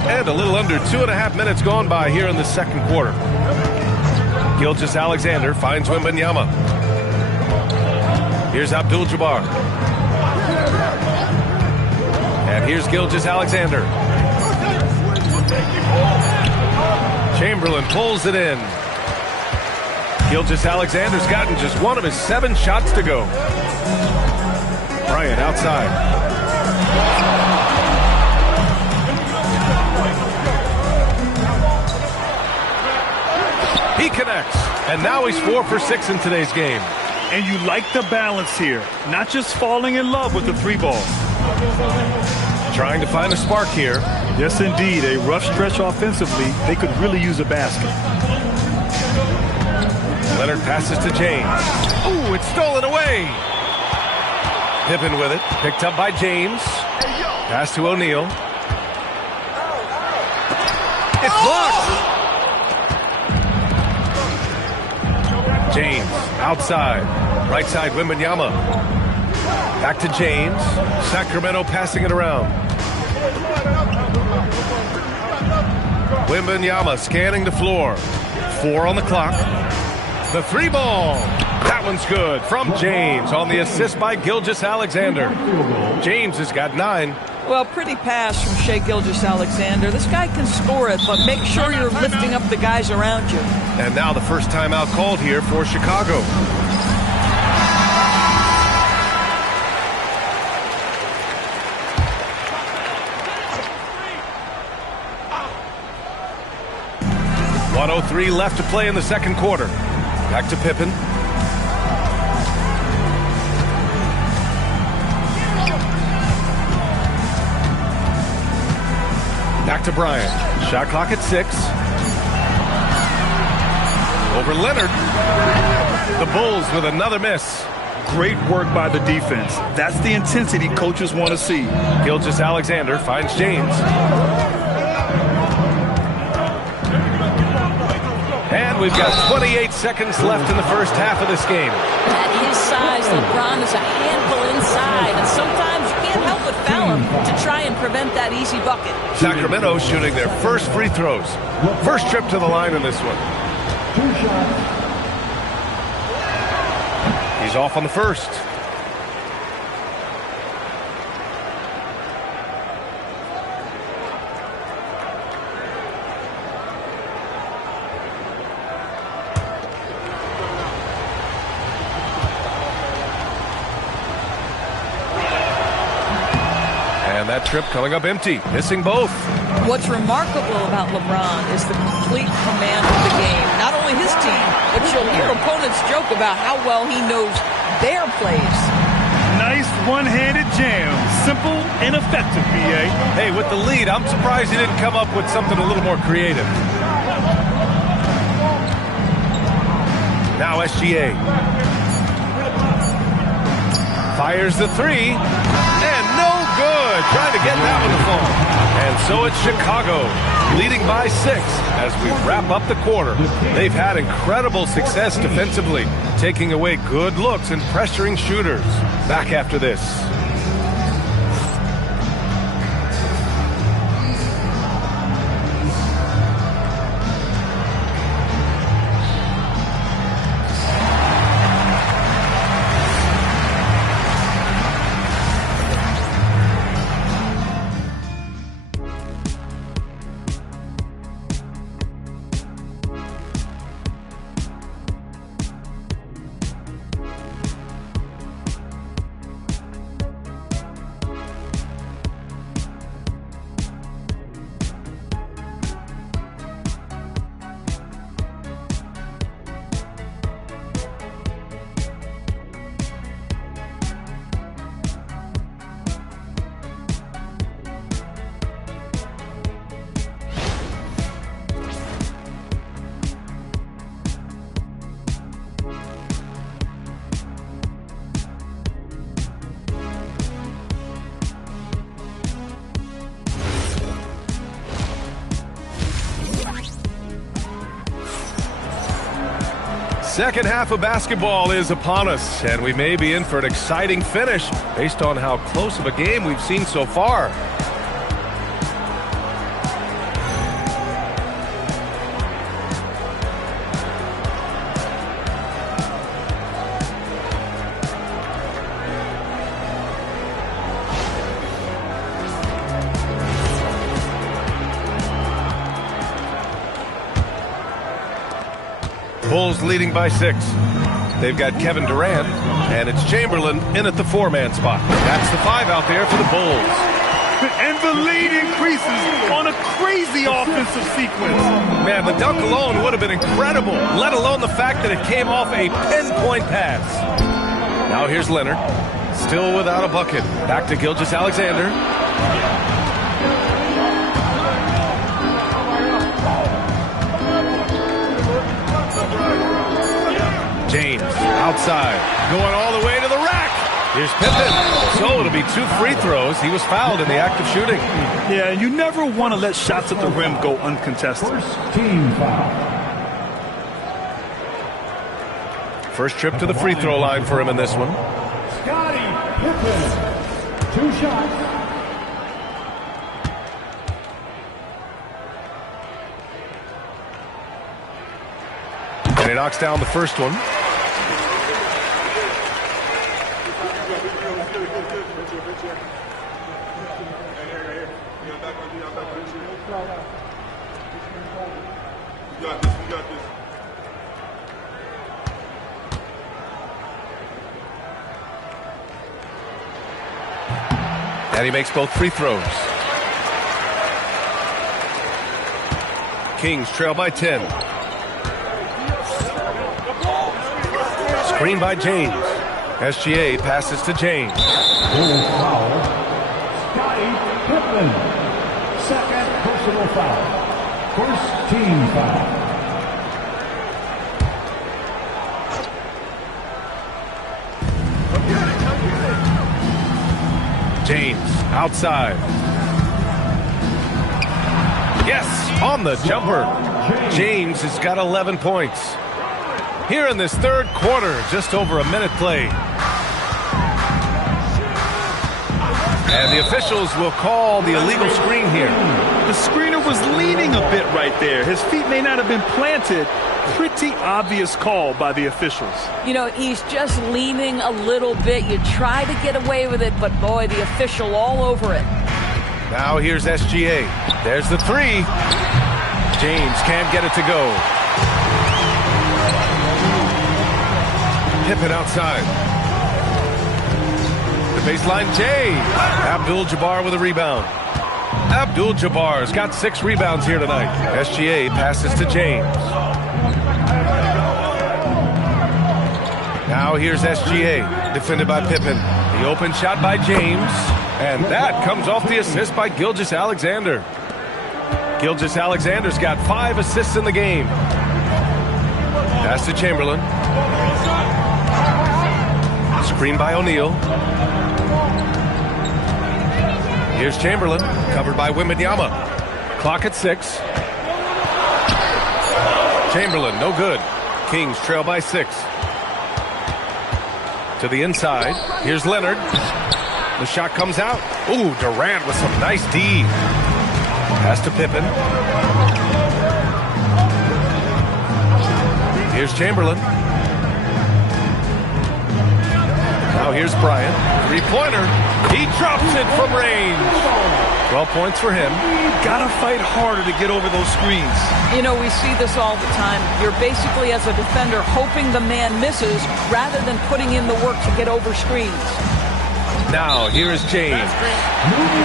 And a little under 2.5 minutes gone by here in the second quarter. Gilgeous-Alexander finds Wembanyama. Here's Abdul-Jabbar. And here's Gilgeous-Alexander. Chamberlain pulls it in. Gilgeous-Alexander's gotten just one of his 7 shots to go. Bryant outside. He connects, and now he's 4 for 6 in today's game. And you like the balance here, not just falling in love with the 3 ball. Trying to find a spark here. Yes, indeed. A rough stretch offensively. They could really use a basket. Leonard passes to James. Ooh, it's stolen away. Pippen with it. Picked up by James. Pass to O'Neal. It's blocked. James outside. Right side, Wembanyama. Back to James. Sacramento passing it around. Wembanyama scanning the floor. 4 on the clock. The 3 ball. That one's good from James on the assist by Gilgeous-Alexander. James has got 9. Well, pretty pass from Shai Gilgeous-Alexander. This guy can score it, but make sure you're lifting up the guys around you. And now the first timeout called here for Chicago. .103 left to play in the second quarter. Back to Pippen. Back to Bryant. Shot clock at 6. Over Leonard. The Bulls with another miss. Great work by the defense. That's the intensity coaches want to see. Gilgeous-Alexander finds James. And we've got 28 seconds left in the first half of this game. At his size, LeBron is a handful inside, and sometimes you can't help but foul him to try and prevent that easy bucket. Sacramento shooting their first free throws. First trip to the line in this one. He's off on the first. That trip coming up empty, missing both. What's remarkable about LeBron is the complete command of the game. Not only his team, but you'll hear opponents joke about how well he knows their plays. Nice one-handed jam. Simple and effective, B.A. Hey, with the lead, I'm surprised he didn't come up with something a little more creative. Now SGA. Fires the 3. And no good. Trying to get that one to fall. And so it's Chicago leading by 6 as we wrap up the quarter. They've had incredible success defensively, taking away good looks and pressuring shooters. Back after this. Second half of basketball is upon us, and we may be in for an exciting finish based on how close of a game we've seen so far. Bulls leading by 6. They've got Kevin Durant, and it's Chamberlain in at the 4-man spot. That's the 5 out there for the Bulls. And the lead increases on a crazy offensive sequence. Man, the dunk alone would have been incredible, let alone the fact that it came off a pinpoint pass. Now here's Leonard, still without a bucket. Back to Gilgeous-Alexander. James outside, going all the way to the rack. Here's Pippen. So it'll be 2 free throws. He was fouled in the act of shooting. Yeah, and you never want to let shots at the rim go uncontested. First team foul. First trip to the free throw line for him in this one. Scottie Pippen. 2 shots. And he knocks down the first one. And he makes both free throws. Kings trail by 10. Screen by James. SGA passes to James. Bulls foul. Scottie Pippen. Second personal foul. First team foul. James outside. Yes, on the jumper. James has got 11 points. Here in this third quarter, just over a minute played. And the officials will call the illegal screen here. The screener was leaning a bit right there. His feet may not have been planted. Pretty obvious call by the officials. You know, he's just leaning a little bit. You try to get away with it, but boy, the official all over it. Now here's SGA. There's the 3. James can't get it to go. Pippen outside. The baseline, Jay. Abdul-Jabbar with a rebound. Abdul-Jabbar's got 6 rebounds here tonight. SGA passes to James. Now here's SGA, defended by Pippen. The open shot by James. And that comes off the assist by Gilgeous-Alexander. Gilgeous-Alexander's got 5 assists in the game. Pass to Chamberlain. Screen by O'Neal. Here's Chamberlain, covered by Wembanyama. Clock at 6. Chamberlain, no good. Kings trail by 6. To the inside. Here's Leonard. The shot comes out. Ooh, Durant with some nice D. Pass to Pippen. Here's Chamberlain. Now here's Bryant. 3-pointer. He drops it from range. 12 points for him. Gotta fight harder to get over those screens. You know, we see this all the time. You're basically, as a defender, hoping the man misses rather than putting in the work to get over screens. Now, here is James.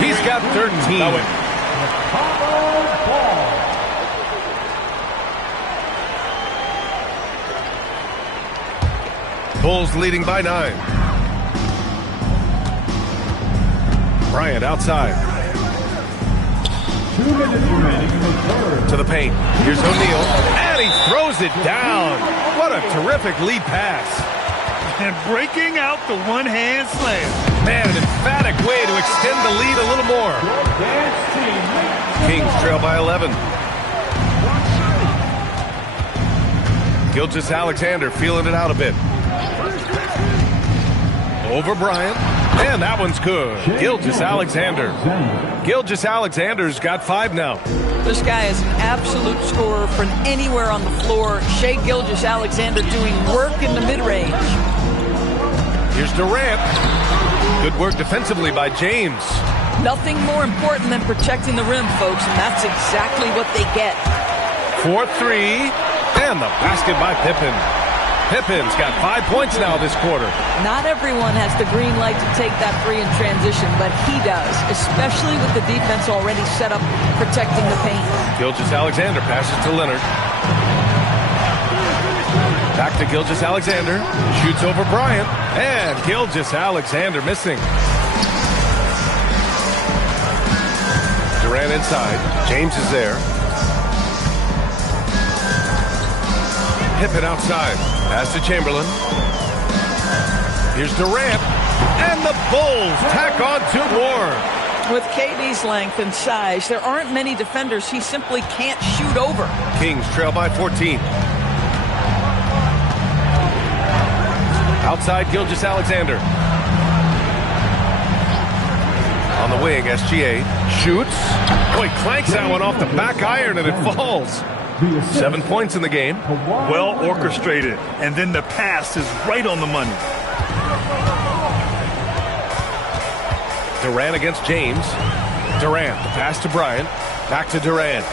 He's got 13. Bulls leading by 9. Bryant outside. 2 minutes remaining in the third. To the paint. Here's O'Neal. And he throws it down. What a terrific lead pass. And breaking out the one-hand slam. Man, an emphatic way to extend the lead a little more. Kings trail by 11. Gilgeous-Alexander feeling it out a bit. Over Bryant. And that one's good. Gilgeous-Alexander. Gilgeous-Alexander's got 5 now. This guy is an absolute scorer from anywhere on the floor. Shai Gilgeous-Alexander doing work in the mid-range. Here's Durant. Good work defensively by James. Nothing more important than protecting the rim, folks, and that's exactly what they get. 4-3, and the basket by Pippen. Pippen's got 5 points now this quarter. Not everyone has the green light to take that three in transition, but he does, especially with the defense already set up protecting the paint. Gilgeous-Alexander passes to Leonard. Back to Gilgeous-Alexander. Shoots over Bryant, and Gilgeous-Alexander missing. Durant inside. James is there. Pippen outside. Pass to Chamberlain. Here's Durant. And the Bulls tack on 2 more. With KD's length and size, there aren't many defenders he simply can't shoot over. Kings trail by 14. Outside Gilgeous-Alexander. On the wing, SGA shoots. Boy, clanks that one off the back iron and it falls. 7 points in the game. Well orchestrated. And then the pass is right on the money. Durant against James. Durant, the pass to Bryant. Back to Durant.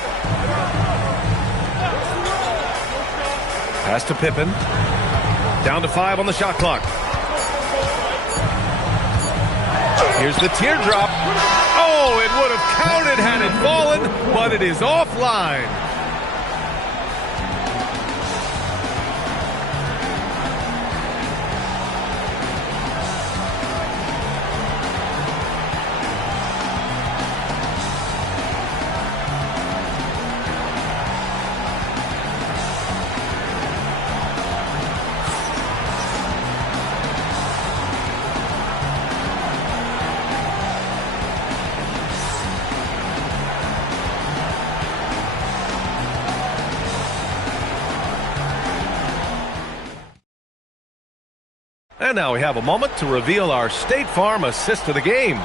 Pass to Pippen. Down to 5 on the shot clock. Here's the teardrop. Oh, it would have counted had it fallen, but it is offline. And now we have a moment to reveal our State Farm assist of the game.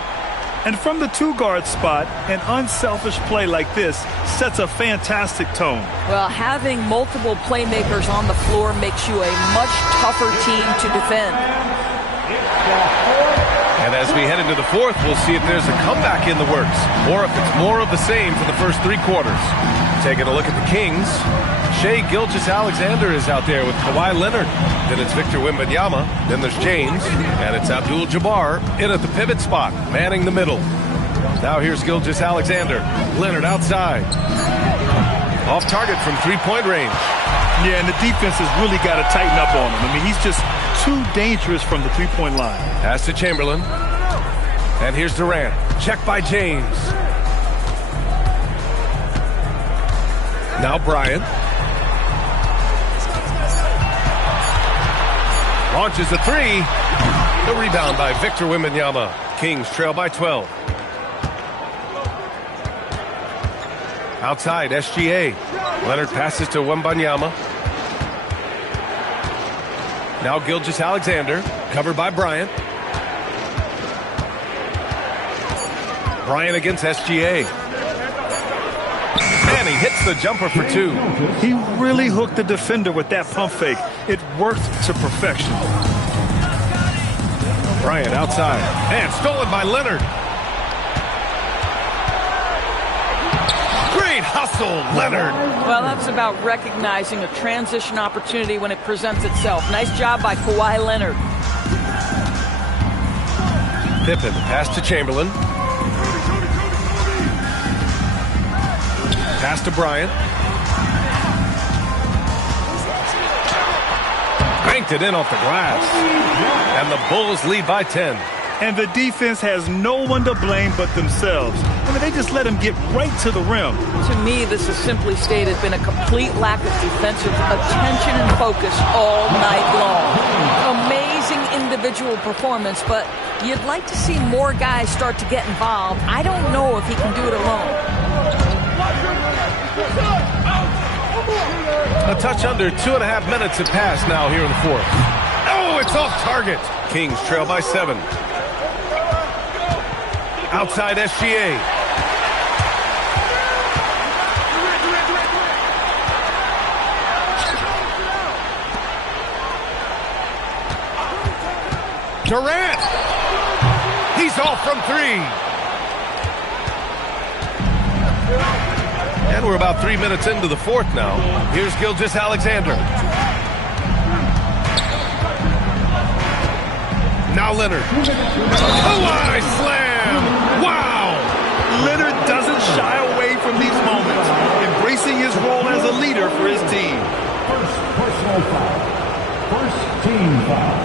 And from the 2-guard spot, an unselfish play like this sets a fantastic tone. Well, having multiple playmakers on the floor makes you a much tougher team to defend. And as we head into the 4th, we'll see if there's a comeback in the works, or if it's more of the same for the first 3 quarters. Taking a look at the Kings, Shai Gilgeous-Alexander is out there with Kawhi Leonard. Then it's Victor Wembanyama. Then there's James. And it's Abdul-Jabbar in at the pivot spot, manning the middle. Now here's Gilgeous-Alexander. Leonard outside. Off target from 3-point range. Yeah, and the defense has really got to tighten up on him. I mean, he's just too dangerous from the 3-point line. Pass to Chamberlain. And here's Durant. Check by James. Now Bryant. Launches a 3. The rebound by Victor Wembanyama. Kings trail by 12. Outside, SGA. Leonard passes to Wembanyama. Now Gilgeous-Alexander, covered by Bryant. Bryant against SGA. And he hits the jumper for 2. He really hooked the defender with that pump fake. It worked to perfection. Bryant outside. And stolen by Leonard. Great hustle, Leonard. Well, that's about recognizing a transition opportunity when it presents itself. Nice job by Kawhi Leonard. Pippen, pass to Chamberlain. Pass to Bryant. Banked it in off the glass. And the Bulls lead by 10. And the defense has no one to blame but themselves. I mean, they just let him get right to the rim. To me, this is simply stated been a complete lack of defensive attention and focus all night long. Amazing individual performance, but you'd like to see more guys start to get involved. I don't know if he can do it alone. A touch under 2.5 minutes have passed now here in the fourth. Oh, it's off target. Kings trail by 7. Outside SGA. Durant. He's off from 3. And we're about 3 minutes into the fourth now. Here's Gilgeous-Alexander. Now Leonard. Kawhi slam! Wow! Leonard doesn't shy away from these moments, embracing his role as a leader for his team. First personal foul. First team foul.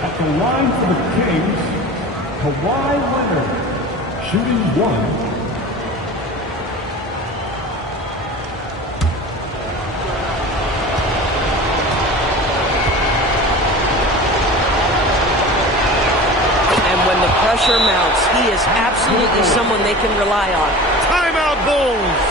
At the line for the Kings, Kawhi Leonard, shooting 1. Pressure mounts. He is absolutely someone they can rely on. Timeout Bulls.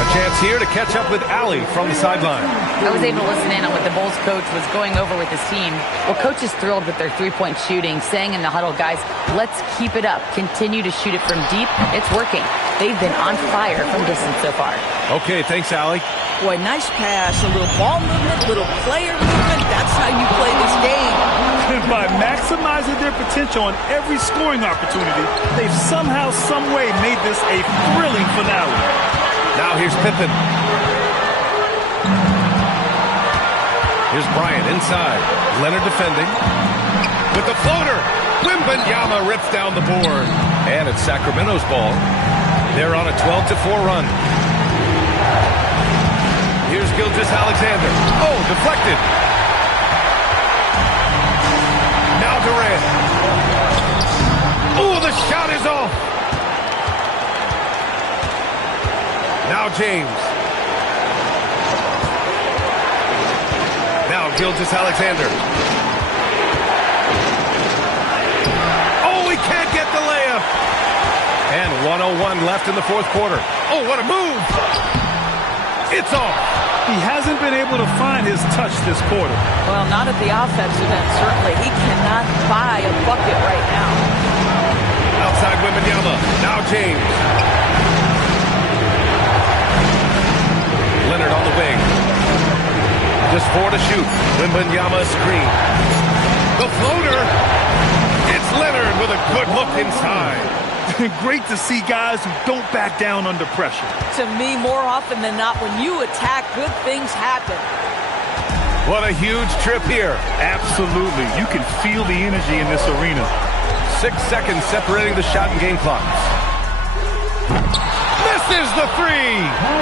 A chance here to catch up with Allie from the sideline. I was able to listen in on what the Bulls coach was going over with his team. Well, coach is thrilled with their three-point shooting, saying in the huddle, guys, let's keep it up. Continue to shoot it from deep. It's working. They've been on fire from distance so far. Okay, thanks, Allie. Boy, nice pass. A little ball movement, a little player movement. That's how you play this game. By maximizing their potential on every scoring opportunity, they've somehow, some way made this a thrilling finale. Now here's Pippen. Here's Bryant inside. Leonard defending. With the floater. Wembanyama rips down the board. And it's Sacramento's ball. They're on a 12-4 run. Here's Gilgeous-Alexander. Oh, deflected. Now Durant. Oh, the shot is off. Now James. Now Gilgeous-Alexander. Oh, he can't get the layup. And 1:01 left in the fourth quarter. Oh, what a move. It's off. He hasn't been able to find his touch this quarter. Well, not at the offensive end, certainly. He cannot buy a bucket right now. Outside Wembanyama. Now James. Leonard on the wing. Just 4 to shoot. Wembanyama screen. The floater. It's Leonard with a good look inside. Great to see guys who don't back down under pressure. To me, more often than not, when you attack, good things happen. What a huge trip here. Absolutely. You can feel the energy in this arena. 6 seconds separating the shot and game clocks. Misses the 3.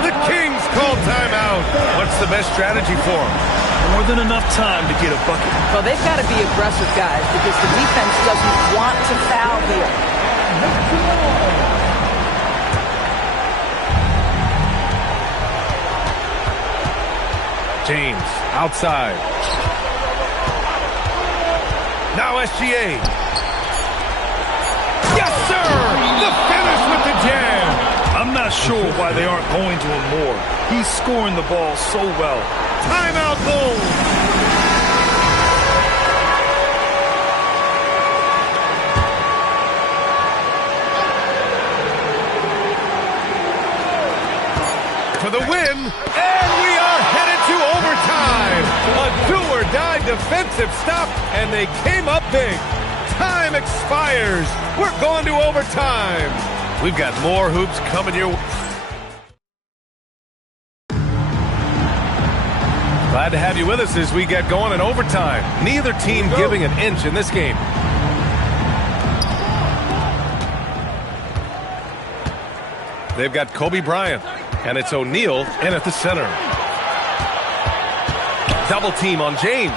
The Kings call timeout. What's the best strategy for them? More than enough time to get a bucket. Well, they've got to be aggressive, guys, because the defense doesn't want to foul here. James outside. Now SGA. Yes, sir! The finish with the jam. I'm not sure why they aren't going to him more. He's scoring the ball so well. Timeout Bulls. For the win, and we are headed to overtime. A do-or-die defensive stop, and they came up big. Time expires. We're going to overtime. We've got more hoops coming your way. Glad to have you with us as we get going in overtime. Neither team giving an inch in this game. They've got Kobe Bryant. And it's O'Neal in at the center. Double team on James.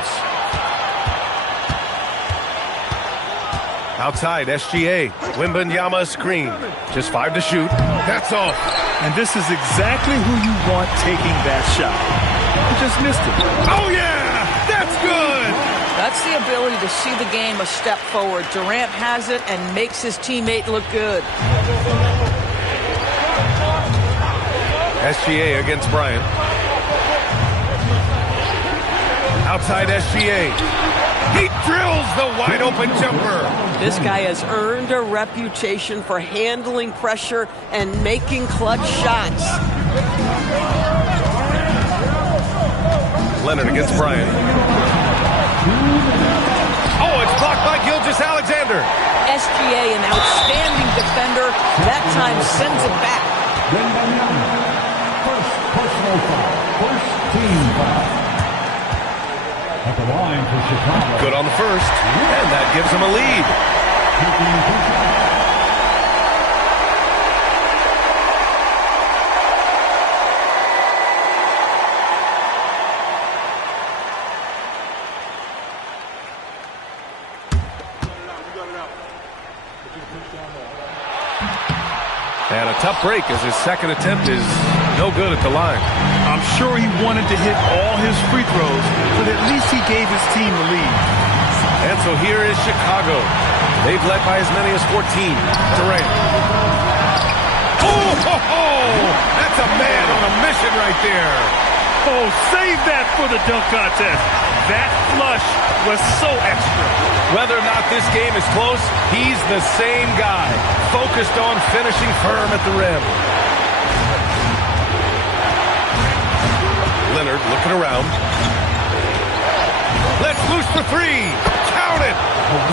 Outside, SGA. Wembanyama screen. Just 5 to shoot. That's off. And this is exactly who you want taking that shot. He just missed it. Oh, yeah! That's good! That's the ability to see the game a step forward. Durant has it and makes his teammate look good. SGA against Bryant. Outside SGA. He drills the wide-open jumper. This guy has earned a reputation for handling pressure and making clutch shots. Leonard against Bryant. Oh, it's blocked by Gilgeous-Alexander. SGA, an outstanding defender, that time sends it back. First personal foul. First team foul. At the line for Chicago. Good on the first, and that gives him a lead. And a tough break as his second attempt is no good at the line. I'm sure he wanted to hit all his free throws, but at least he gave his team the lead. And so here is Chicago. They've led by as many as 14. Durant. That's a man on a mission right there. Oh, save that for the dunk contest. That flush was so extra. Whether or not this game is close, he's the same guy, focused on finishing firm at the rim. Leonard looking around. Let's loose for three. Count it.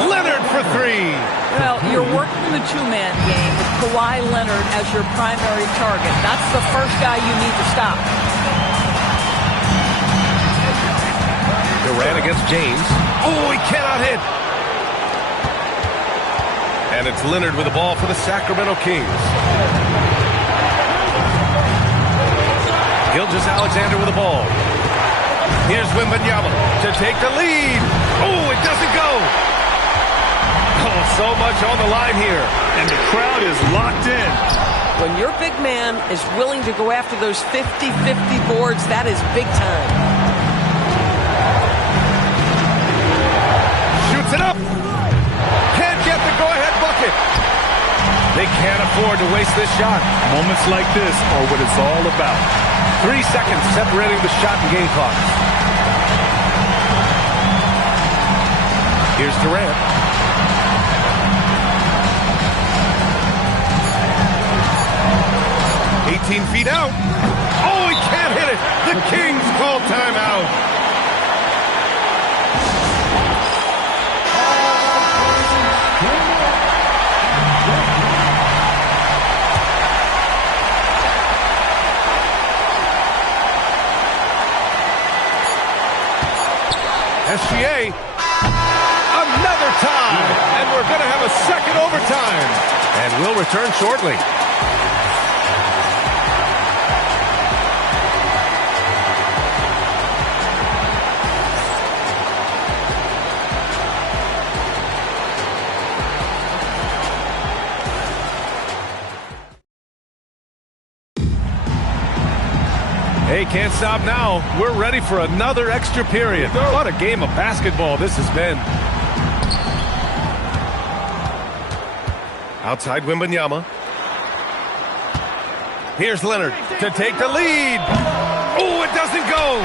Leonard for three. Well, you're working the two-man game with Kawhi Leonard as your primary target. That's the first guy you need to stop. Durant against James. Oh, he cannot hit. And it's Leonard with the ball for the Sacramento Kings. Gilgeous-Alexander with the ball. Here's Wembanyama to take the lead. Oh, it doesn't go. Oh, so much on the line here. And the crowd is locked in. When your big man is willing to go after those 50-50 boards, that is big time. Shoots it up. Can't get the go-ahead bucket. They can't afford to waste this shot. Moments like this are what it's all about. 3 seconds separating the shot and game clock. Here's Durant. Feet out. Oh, he can't hit it. The Kings call timeout. SGA. Another tie. And we're going to have a second overtime. And we'll return shortly. Hey, can't stop now. We're ready for another extra period. What a game of basketball this has been. Outside Wembanyama. Here's Leonard to take the lead. Oh, it doesn't go.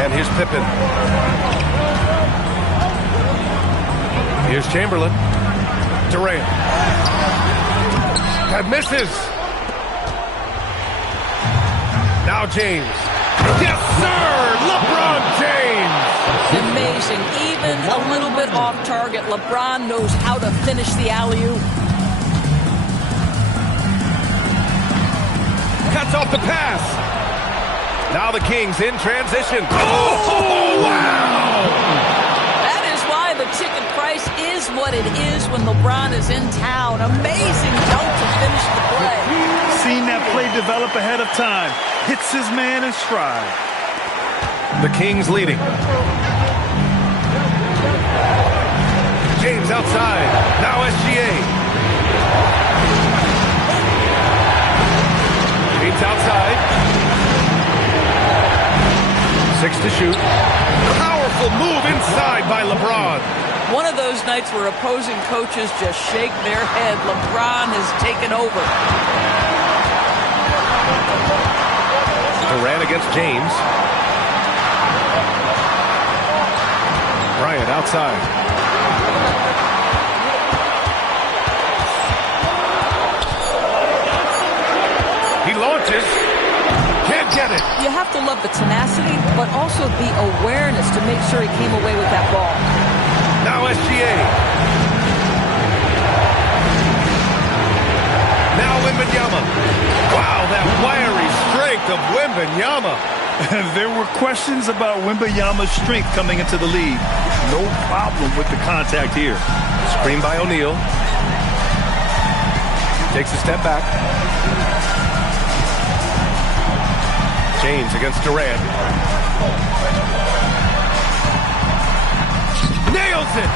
And here's Pippen. Here's Chamberlain. Durant. That misses. Now James. Yes, sir! LeBron James! Amazing. Even a little bit off target, LeBron knows how to finish the alley-oop. Cuts off the pass. Now the Kings in transition. Oh, wow! That is why the ticket price is what it is when LeBron is in town. Amazing dunk to finish the play. Seen that play develop ahead of time. Hits his man in stride. The Kings leading. James outside. Now SGA. James outside. 6 to shoot. Powerful move inside by LeBron. One of those nights where opposing coaches just shake their head. LeBron has taken over. Durant against James. Bryant outside. He launches. Can't get it. You have to love the tenacity, but also the awareness to make sure he came away with that ball. Now SGA. Now Wembanyama. Wow, that wiry strength of Wembanyama. There were questions about Wembanyama's strength coming into the league. No problem with the contact here. Screen by O'Neal. Takes a step back. James against Durant. Nails it!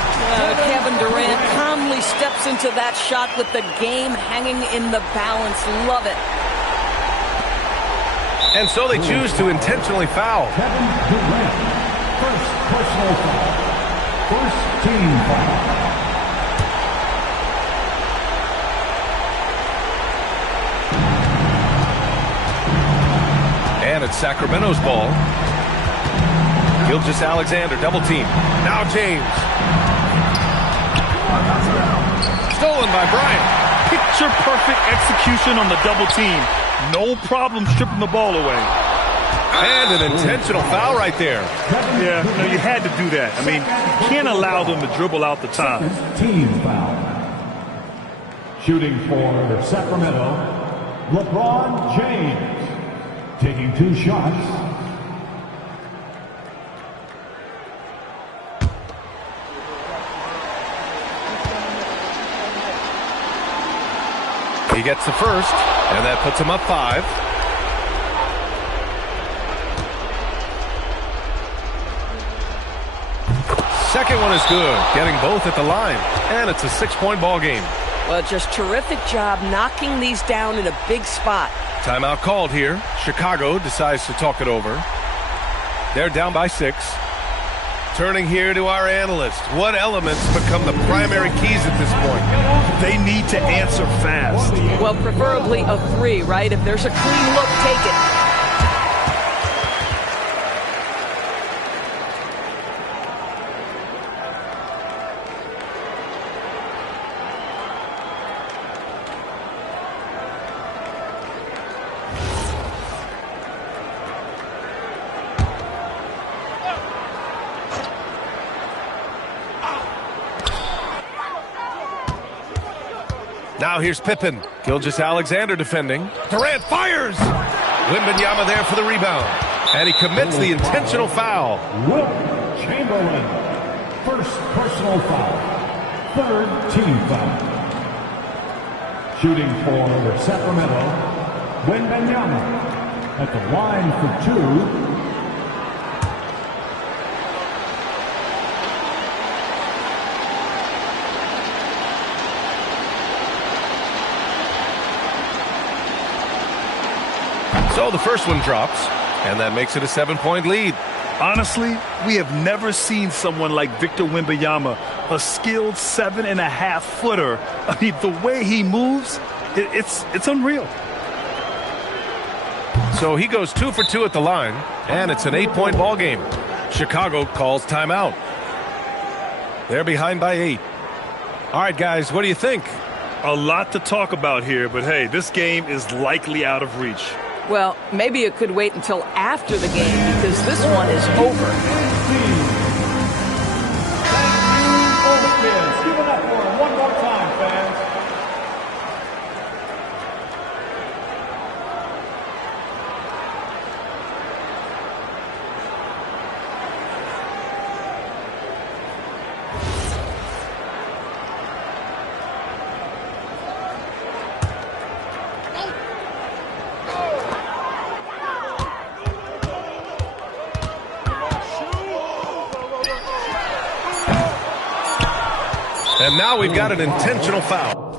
Kevin Durant calmly steps into that shot with the game hanging in the balance. Love it. And so they choose to intentionally foul. Kevin Durant, first personal foul. First team foul. And it's Sacramento's ball. Gilgeous-Alexander double team. Now James. Stolen by Bryant. Picture perfect execution on the double team. No problem stripping the ball away. And an intentional foul right there. Yeah, no, you had to do that. I mean, you can't allow them to dribble out the time. Team foul. Shooting for Sacramento, LeBron James. Taking 2 shots. He gets the first, and that puts him up 5. Second one is good, getting both at the line, and it's a 6-point ball game. Well, just terrific job knocking these down in a big spot. Timeout called here. Chicago decides to talk it over. They're down by 6. Turning here to our analyst. What elements become the primary keys at this point? They need to answer fast. Well, preferably a 3, right? If there's a clean look, take it. Now here's Pippen. Gilgeous-Alexander defending. Durant fires! Wembanyama there for the rebound. And he commits the intentional foul. Will Chamberlain. First personal foul. Third team foul. Shooting for Sacramento, Wembanyama. At the line for 2. So the first one drops, and that makes it a 7-point lead. Honestly, we have never seen someone like Victor Wembanyama, a skilled 7.5-footer. I mean, the way he moves, it's unreal. So he goes 2 for 2 at the line, and it's an 8-point ball game. Chicago calls timeout. They're behind by 8. All right, guys, what do you think? A lot to talk about here, but hey, this game is likely out of reach. Well, maybe it could wait until after the game because this one is over. Give it up for him one more time, fans. And now we've got an intentional foul.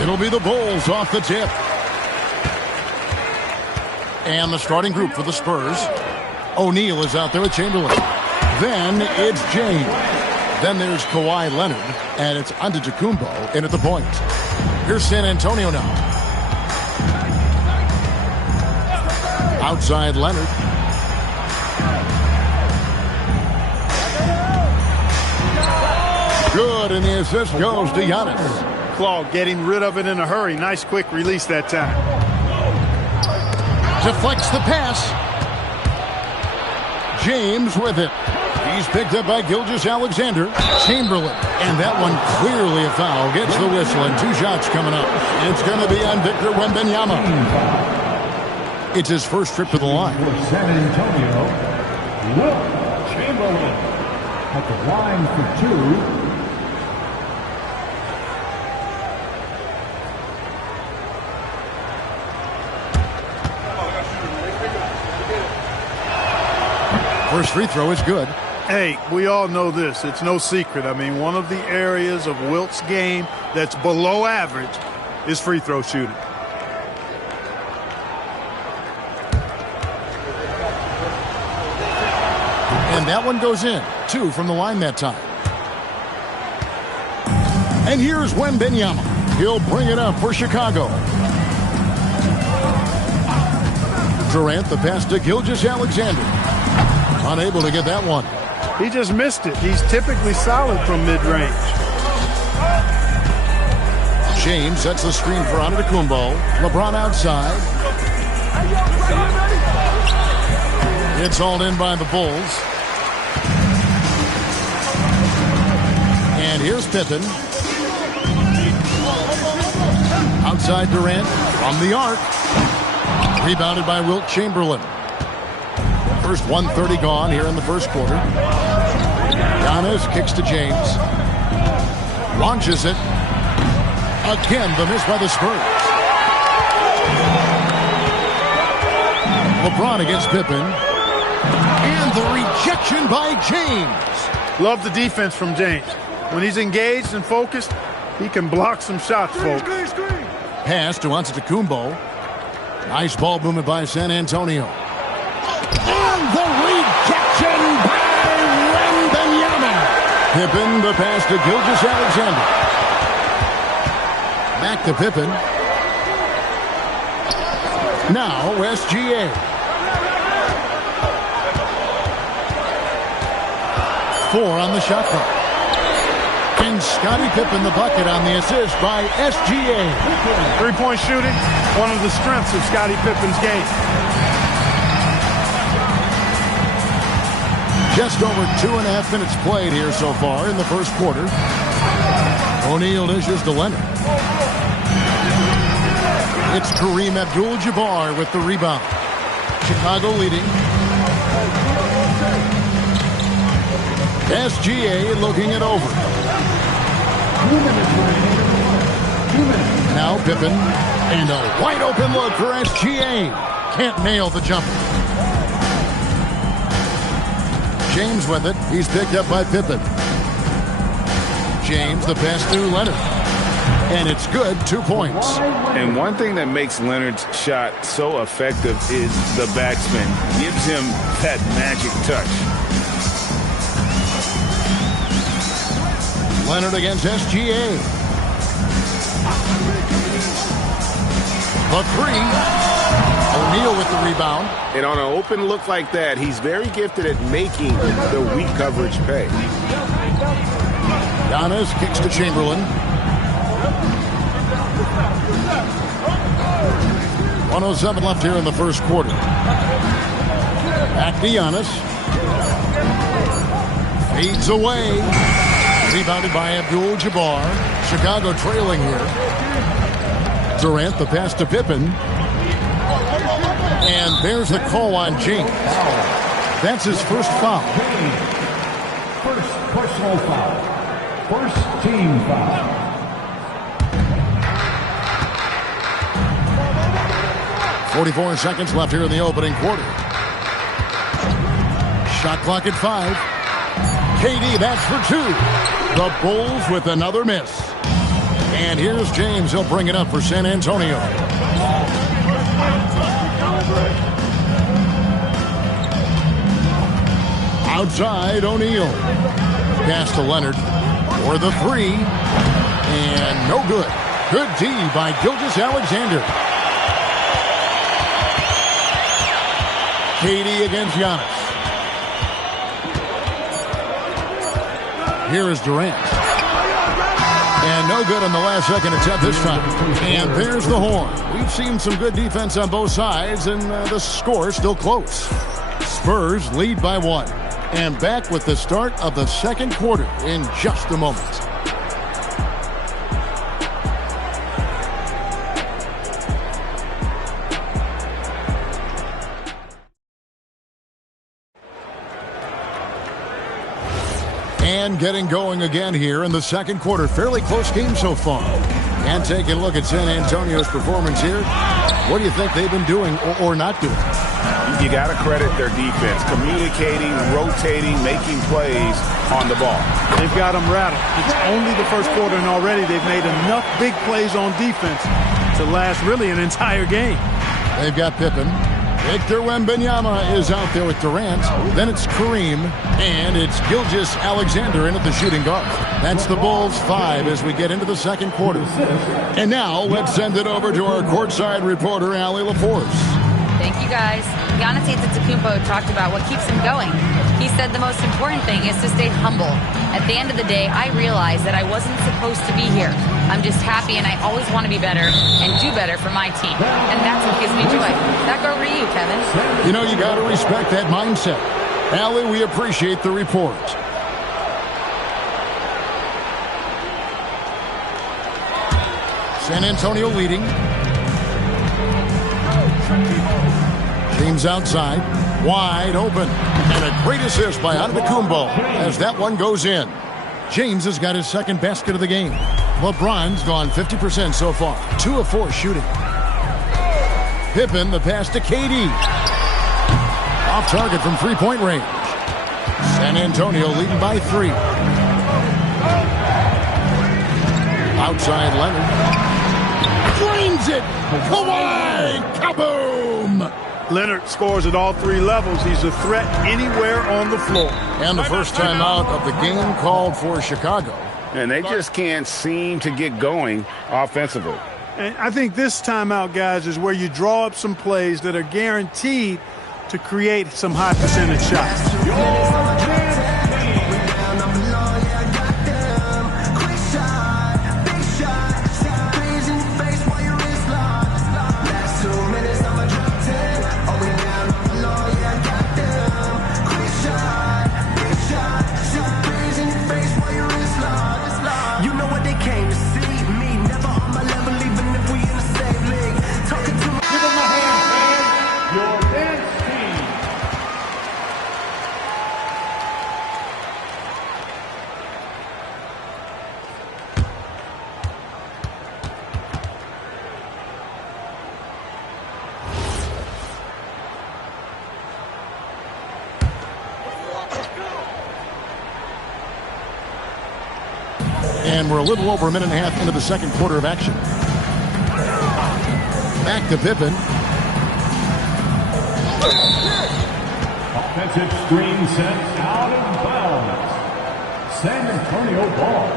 It'll be the Bulls off the tip. And the starting group for the Spurs. O'Neal is out there with Chamberlain. Then it's James. Then there's Kawhi Leonard. And it's Antetokounmpo in at the point. Here's San Antonio now. Outside Leonard. Good, and the assist goes to Giannis. Claw getting rid of it in a hurry. Nice quick release that time. Deflects the pass. James with it. He's picked up by Gilgeous-Alexander. Chamberlain. And that one clearly a foul. Gets the whistle and 2 shots coming up. It's going to be on Victor Wembanyama. It's his first trip to the line. For San Antonio, Wilt Chamberlain at the line for 2. First free throw is good. Hey, we all know this. It's no secret. I mean, one of the areas of Wilt's game that's below average is free throw shooting. And that one goes in. 2 from the line that time. And here's Wembanyama. He'll bring it up for Chicago. Durant, the pass to Gilgeous-Alexander. Unable to get that one. He just missed it. He's typically solid from mid-range. James sets the screen for Antetokounmpo. LeBron outside. It's hauled in by the Bulls. And here's Pippen. Outside Durant from the arc. Rebounded by Wilt Chamberlain. First 1:30 gone here in the first quarter. Giannis kicks to James. Launches it. Again, the miss by the Spurs. LeBron against Pippen. And the rejection by James. Love the defense from James. When he's engaged and focused, he can block some shots, folks. Pass to Antetokounmpo. Nice ball movement by San Antonio. And the rejection by Wembanyama. Pippen, the pass to Gilgeous-Alexander. Back to Pippen. Now SGA. Four on the shot clock. And Scottie Pippen the bucket on the assist by SGA. Three-point shooting, one of the strengths of Scottie Pippen's game. Just over 2.5 minutes played here so far in the first quarter. O'Neal dishes to Leonard. It's Kareem Abdul-Jabbar with the rebound. Chicago leading. SGA looking it over. Now Pippen. And a wide open look for SGA. Can't nail the jumper. James with it. He's picked up by Pippen. James, the pass to Leonard. And it's good, 2 points. And one thing that makes Leonard's shot so effective is the backspin. Gives him that magic touch. Leonard against SGA. The three. O'Neal with the rebound. And on an open look like that, he's very gifted at making the weak coverage pay. Giannis kicks to Chamberlain. 1:07 left here in the first quarter. Back to Giannis. Fades away. Rebounded by Abdul-Jabbar. Chicago trailing here. Durant, the pass to Pippen. And there's the call on James. That's his first foul. First personal foul. First team foul. .44 seconds left here in the opening quarter. Shot clock at 5. KD, that's for 2. The Bulls with another miss. And here's James. He'll bring it up for San Antonio. Outside, O'Neal. Pass to Leonard for the 3. And no good. Good D by Gilgeous-Alexander. KD against Giannis. Here is Durant. And no good on the last second attempt this time. And there's the horn. We've seen some good defense on both sides, and the score is still close. Spurs lead by 1. And back with the start of the second quarter in just a moment. And getting going again here in the second quarter. Fairly close game so far. And taking a look at San Antonio's performance here. What do you think they've been doing or not doing? You got to credit their defense. Communicating, rotating, making plays on the ball. They've got them rattled. It's only the first quarter, and already they've made enough big plays on defense to last really an entire game. They've got Pippen. Victor Wembanyama is out there with Durant. Then it's Kareem. And it's Gilgeous-Alexander in at the shooting guard. That's the Bulls 5 as we get into the second quarter. And now let's send it over to our courtside reporter, Allie LaForce. Thank you, guys. Giannis Antetokounmpo talked about what keeps him going. He said the most important thing is to stay humble. At the end of the day, I realized that I wasn't supposed to be here. I'm just happy, and I always want to be better and do better for my team. And that's what gives me joy. Back over to you, Kevin. You know, you got to respect that mindset. Allie, we appreciate the report. San Antonio leading. James outside, wide open. And a great assist by Antetokounmpo as that one goes in. James has got his second basket of the game. LeBron's gone 50% so far. 2 of 4 shooting. Pippen, the pass to KD. Off target from three-point range. San Antonio leading by 3. Outside Leonard. Drains it. Kawhi. Kaboom. Leonard scores at all 3 levels. He's a threat anywhere on the floor. And the first time out of the game called for Chicago. And they just can't seem to get going offensively. And I think this timeout, guys, is where you draw up some plays that are guaranteed to create some high percentage shots. And we're a little over a minute and a half into the second quarter of action. Back to Pippen. Offensive screen sent out of bounds. San Antonio ball.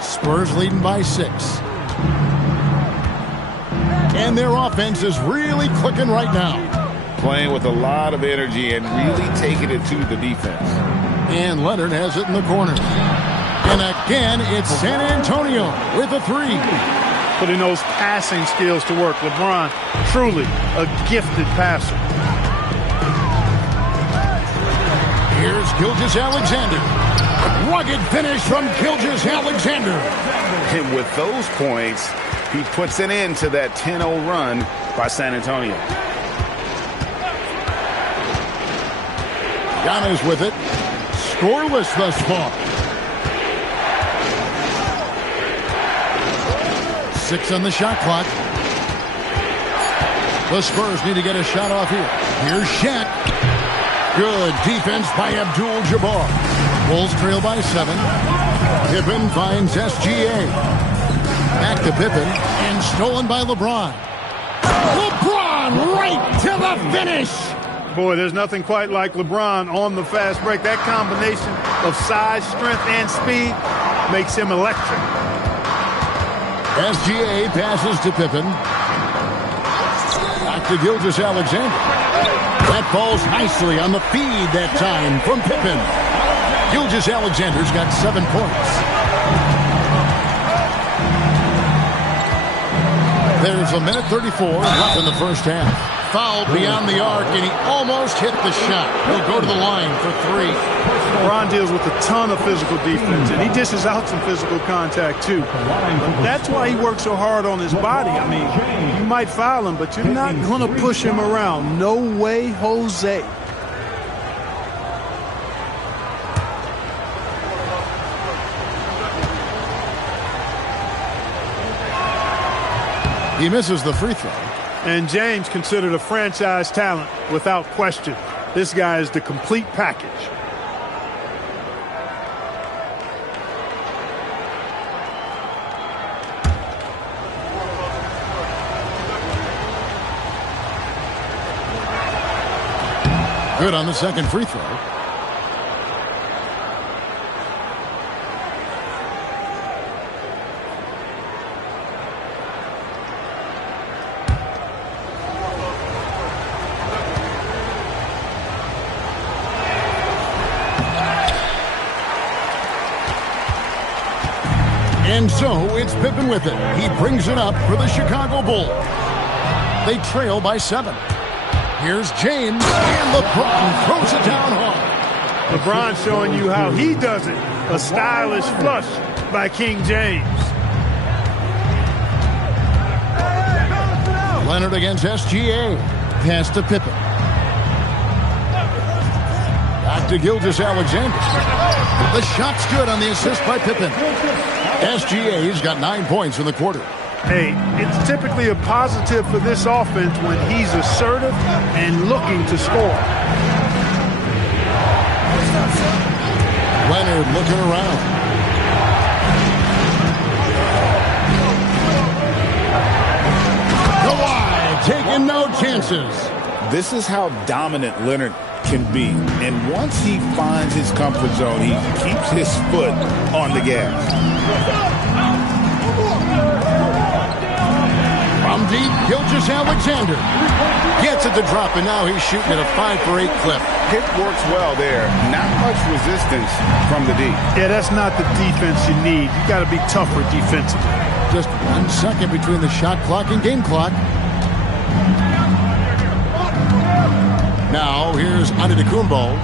Spurs leading by 6. And their offense is really clicking right now. Playing with a lot of energy and really taking it to the defense. And Leonard has it in the corner. And again, it's San Antonio with a 3. putting those passing skills to work. LeBron, truly a gifted passer. Here's Gilgeous-Alexander. Rugged finish from Gilgeous-Alexander. And with those points, he puts an end to that 10-0 run by San Antonio. Giannis with it. Scoreless thus far. 6 on the shot clock. The Spurs need to get a shot off here. Here's Shaq. Good defense by Abdul-Jabbar. Bulls trail by 7. Pippen finds SGA. Back to Pippen and stolen by LeBron. LeBron right to the finish. Boy, there's nothing quite like LeBron on the fast break. That combination of size, strength, and speed makes him electric. SGA passes to Pippen. Back to Gilgeous-Alexander. That falls nicely on the feed that time from Pippen. Gilgeous-Alexander's got 7 points. There's a minute 34 left in the first half. Fouled beyond the arc, and he almost hit the shot. He'll go to the line for 3. LeBron deals with a ton of physical defense, and he dishes out some physical contact, too. That's why he works so hard on his body. I mean, you might foul him, but you're not going to push him around. No way, Jose. He misses the free throw. And James considered a franchise talent without question. This guy is the complete package. Good on the second free throw. And so it's Pippen with it. He brings it up for the Chicago Bulls. They trail by 7. Here's James, and LeBron throws it down hard. LeBron showing you how he does it. A stylish flush by King James. Leonard against SGA. Pass to Pippen. Back to Gilgeous-Alexander. The shot's good on the assist by Pippen. SGA's got 9 points in the quarter. Hey, it's typically a positive for this offense when he's assertive and looking to score. Leonard looking around. Kawhi taking no chances. This is how dominant Leonard can be. And once he finds his comfort zone, he keeps his foot on the gas. From deep, Gilgeous-Alexander gets it to drop, and now he's shooting at a 5-for-8 clip. It works well there. Not much resistance from the D. Yeah, that's not the defense you need. You got to be tougher defensively. Just 1 second between the shot clock and game clock. Now here's Antetokounmpo.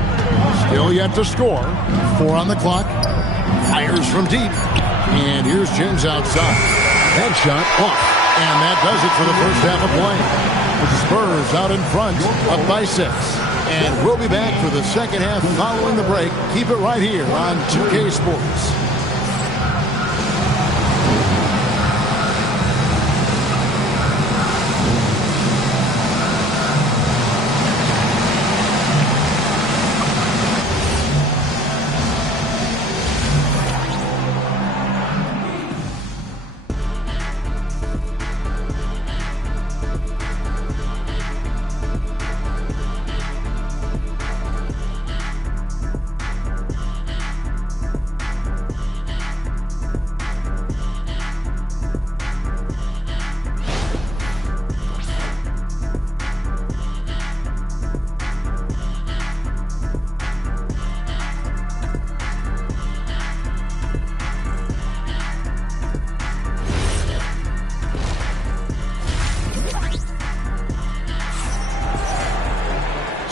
Still yet to score. 4 on the clock. Fires from deep. And here's James outside. That shot off. And that does it for the first half of play. The Spurs out in front, up by 6. And we'll be back for the second half following the break. Keep it right here on 2K Sports.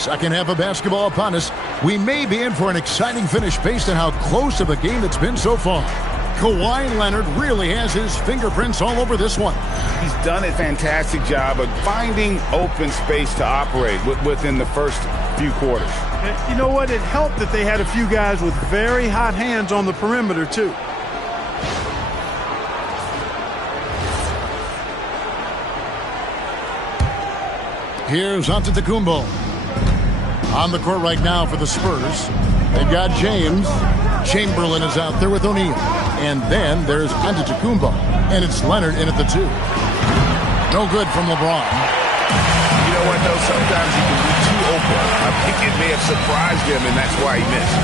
Second half of basketball upon us. We may be in for an exciting finish based on how close of a game it's been so far. Kawhi Leonard really has his fingerprints all over this one. He's done a fantastic job of finding open space to operate within the first few quarters. And you know what? It helped that they had a few guys with very hot hands on the perimeter, too. Here's Antetokounmpo. On the court right now for the Spurs. They've got James. Chamberlain is out there with O'Neal. And then there's Antetokounmpo. And it's Leonard in at the 2. No good from LeBron. You know what, though? Sometimes he can be too open. I think it may have surprised him, and that's why he missed.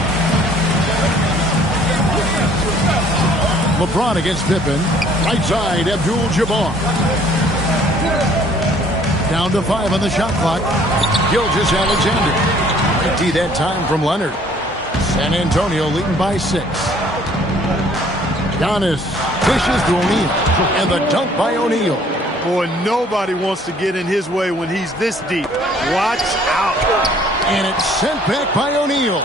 LeBron against Pippen. Right side, Abdul-Jabbar. Down to 5 on the shot clock. Gilgeous-Alexander. Empty that time from Leonard. San Antonio leading by 6. Giannis dishes to O'Neal. And the dunk by O'Neal. Boy, nobody wants to get in his way when he's this deep. Watch out. And it's sent back by O'Neal.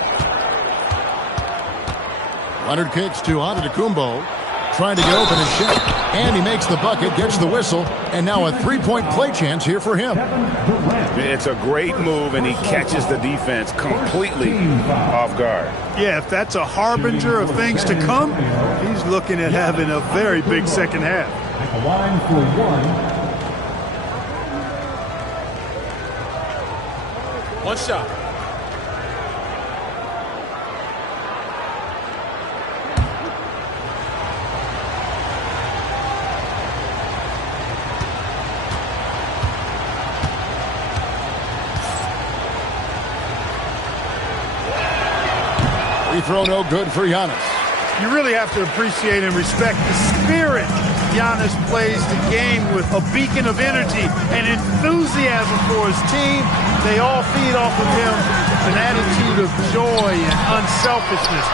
Leonard kicks to Antetokounmpo. Trying to get open his shot. And he makes the bucket, gets the whistle, and now a three-point play chance here for him. It's a great move, and he catches the defense completely off guard. Yeah, if that's a harbinger of things to come, he's looking at having a very big second half. At the line for 1. One shot. Free throw no good for Giannis. You really have to appreciate and respect the spirit Giannis plays the game with, a beacon of energy and enthusiasm for his team. They all feed off of him, an attitude of joy and unselfishness.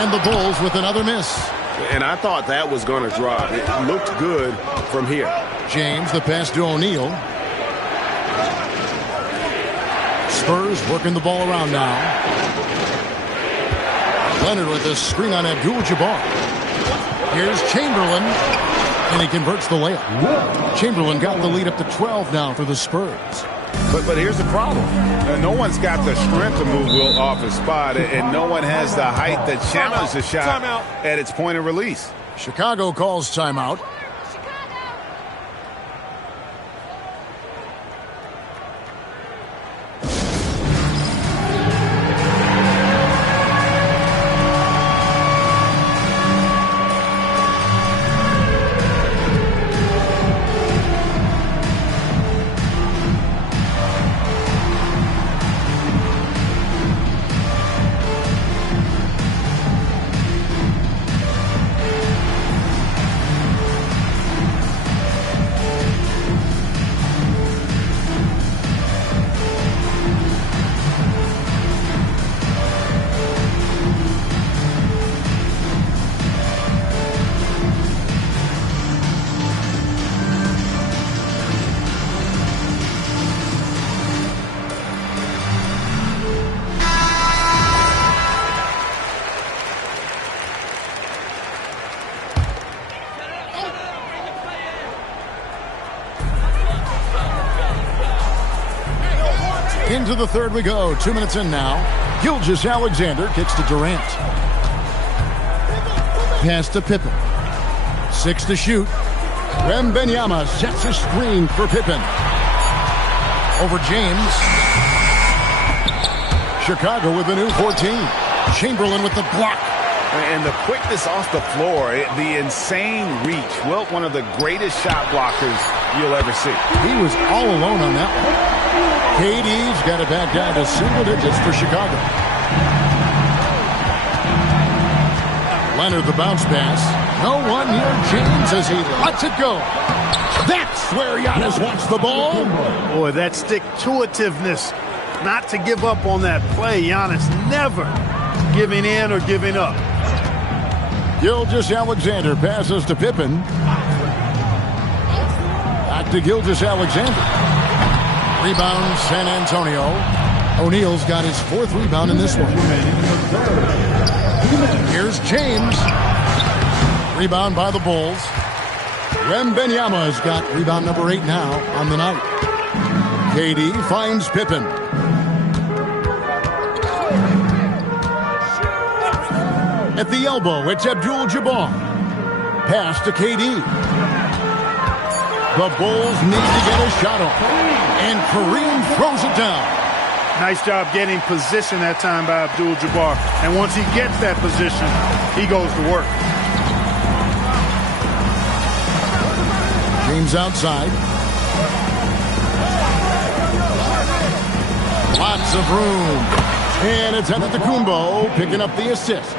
And the Bulls with another miss. And I thought that was going to drop. It looked good from here. James, the pass to O'Neal. Spurs working the ball around now. Leonard with a screen on Abdul-Jabbar. Here's Chamberlain, and he converts the layup. Chamberlain got the lead up to 12 now for the Spurs. But here's the problem. No one's got the strength to move Wilt off his spot, and no one has the height to challenge the shot at its point of release. Chicago calls timeout. Into the third we go. 2 minutes in now. Gilgeous-Alexander kicks to Durant. Pass to Pippen. 6 to shoot. Wembanyama sets a screen for Pippen. Over James. Chicago with a new 14. Chamberlain with the block. And the quickness off the floor, the insane reach. Wilt, one of the greatest shot blockers you'll ever see. He was all alone on that one. KD's got it back down to single digits for Chicago. Leonard the bounce pass. No one near James as he lets it go. That's where Giannis wants the ball. Boy, that stick-to-itiveness, not to give up on that play. Giannis never giving in or giving up. Gilgeous-Alexander passes to Pippen. Back to Gilgeous-Alexander. Rebound San Antonio. O'Neal's got his 4th rebound in this one. Here's James. Rebound by the Bulls. Wembanyama has got rebound number 8 now on the night. KD finds Pippen. At the elbow, it's Abdul-Jabbar. Pass to KD. The Bulls need to get a shot off. And Kareem throws it down. Nice job getting position that time by Abdul-Jabbar. And once he gets that position, he goes to work. James outside. Lots of room. And it's Antetokounmpo picking up the assist.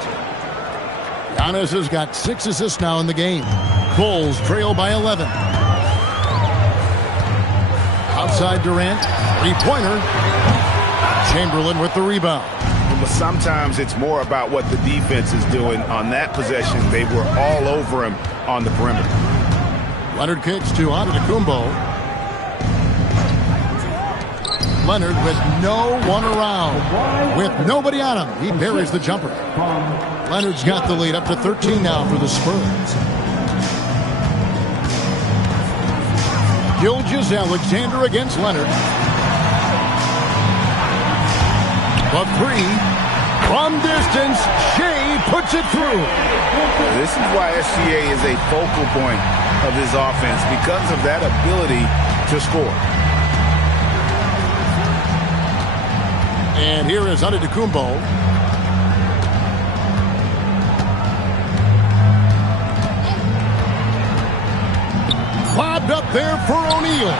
Giannis has got 6 assists now in the game. Bulls trail by 11. Outside Durant. 3-pointer. Chamberlain with the rebound. But sometimes it's more about what the defense is doing on that possession. They were all over him on the perimeter. Leonard kicks to Antetokounmpo. Leonard with no one around. With nobody on him, he buries the jumper. Leonard's got the lead up to 13 now for the Spurs. Gilgeous-Alexander against Leonard. The 3 from distance. Shea puts it through. This is why SGA is a focal point of his offense, because of that ability to score. And here is Antetokounmpo. Lobbed up there for O'Neal.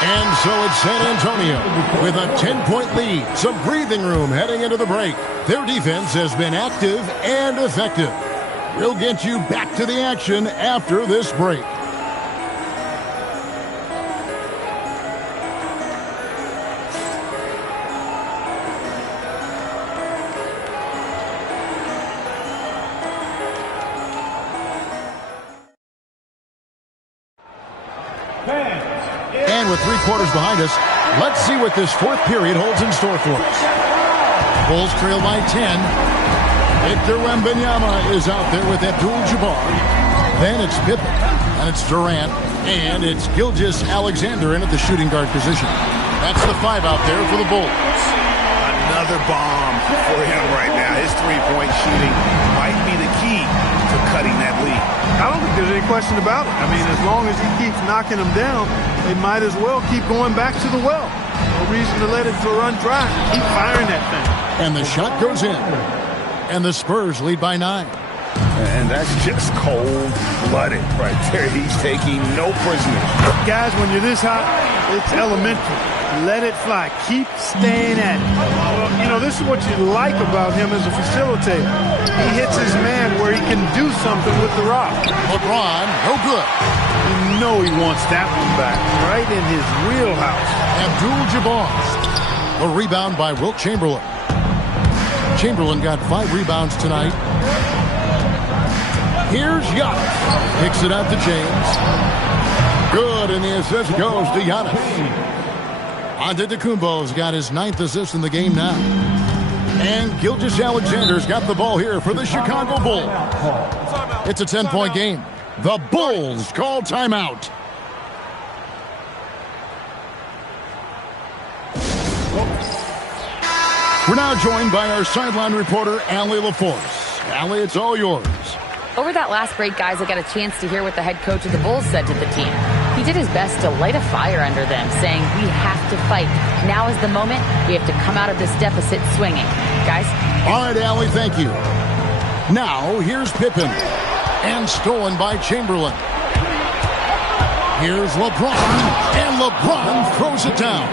And so it's San Antonio with a 10-point lead. Some breathing room heading into the break. Their defense has been active and effective. We'll get you back to the action after this break. And with 3 quarters behind us, let's see what this 4th period holds in store for us. Bulls trail by 10. Victor Wembanyama is out there with Abdul-Jabbar. Then it's Pippen, and it's Durant, and it's Gilgeous-Alexander in at the shooting guard position. That's the 5 out there for the Bulls. Another bomb for him right now. His 3-point shooting might be the key to cutting that lead. I don't think there's any question about it. I mean, as long as he keeps knocking them down, they might as well keep going back to the well. No reason to let it run dry. Keep firing that thing. And the shot goes in. And the Spurs lead by 9. And that's just cold-blooded right there. He's taking no prisoners. Guys, when you're this hot, it's elementary. Let it fly. Keep staying at it. Well, you know, this is what you like about him as a facilitator. He hits his man where he can do something with the rock. LeBron, no good. You know he wants that one back. Right in his wheelhouse. Abdul-Jabbar. A rebound by Wilt Chamberlain. Chamberlain got 5 rebounds tonight. Here's Giannis. Kicks it out to James. Good, and the assist goes to Giannis. Antetokounmpo's got his 9th assist in the game now. And Gilgeous-Alexander's got the ball here for the Chicago Bulls. It's a 10-point game. The Bulls call timeout. We're now joined by our sideline reporter, Allie LaForce. Allie, it's all yours. Over that last break, guys, I got a chance to hear what the head coach of the Bulls said to the team. He did his best to light a fire under them, saying, we have to fight. Now is the moment. We have to come out of this deficit swinging. Guys? All right, Allie, thank you. Now, here's Pippen. And stolen by Chamberlain. Here's LeBron. And LeBron throws it down.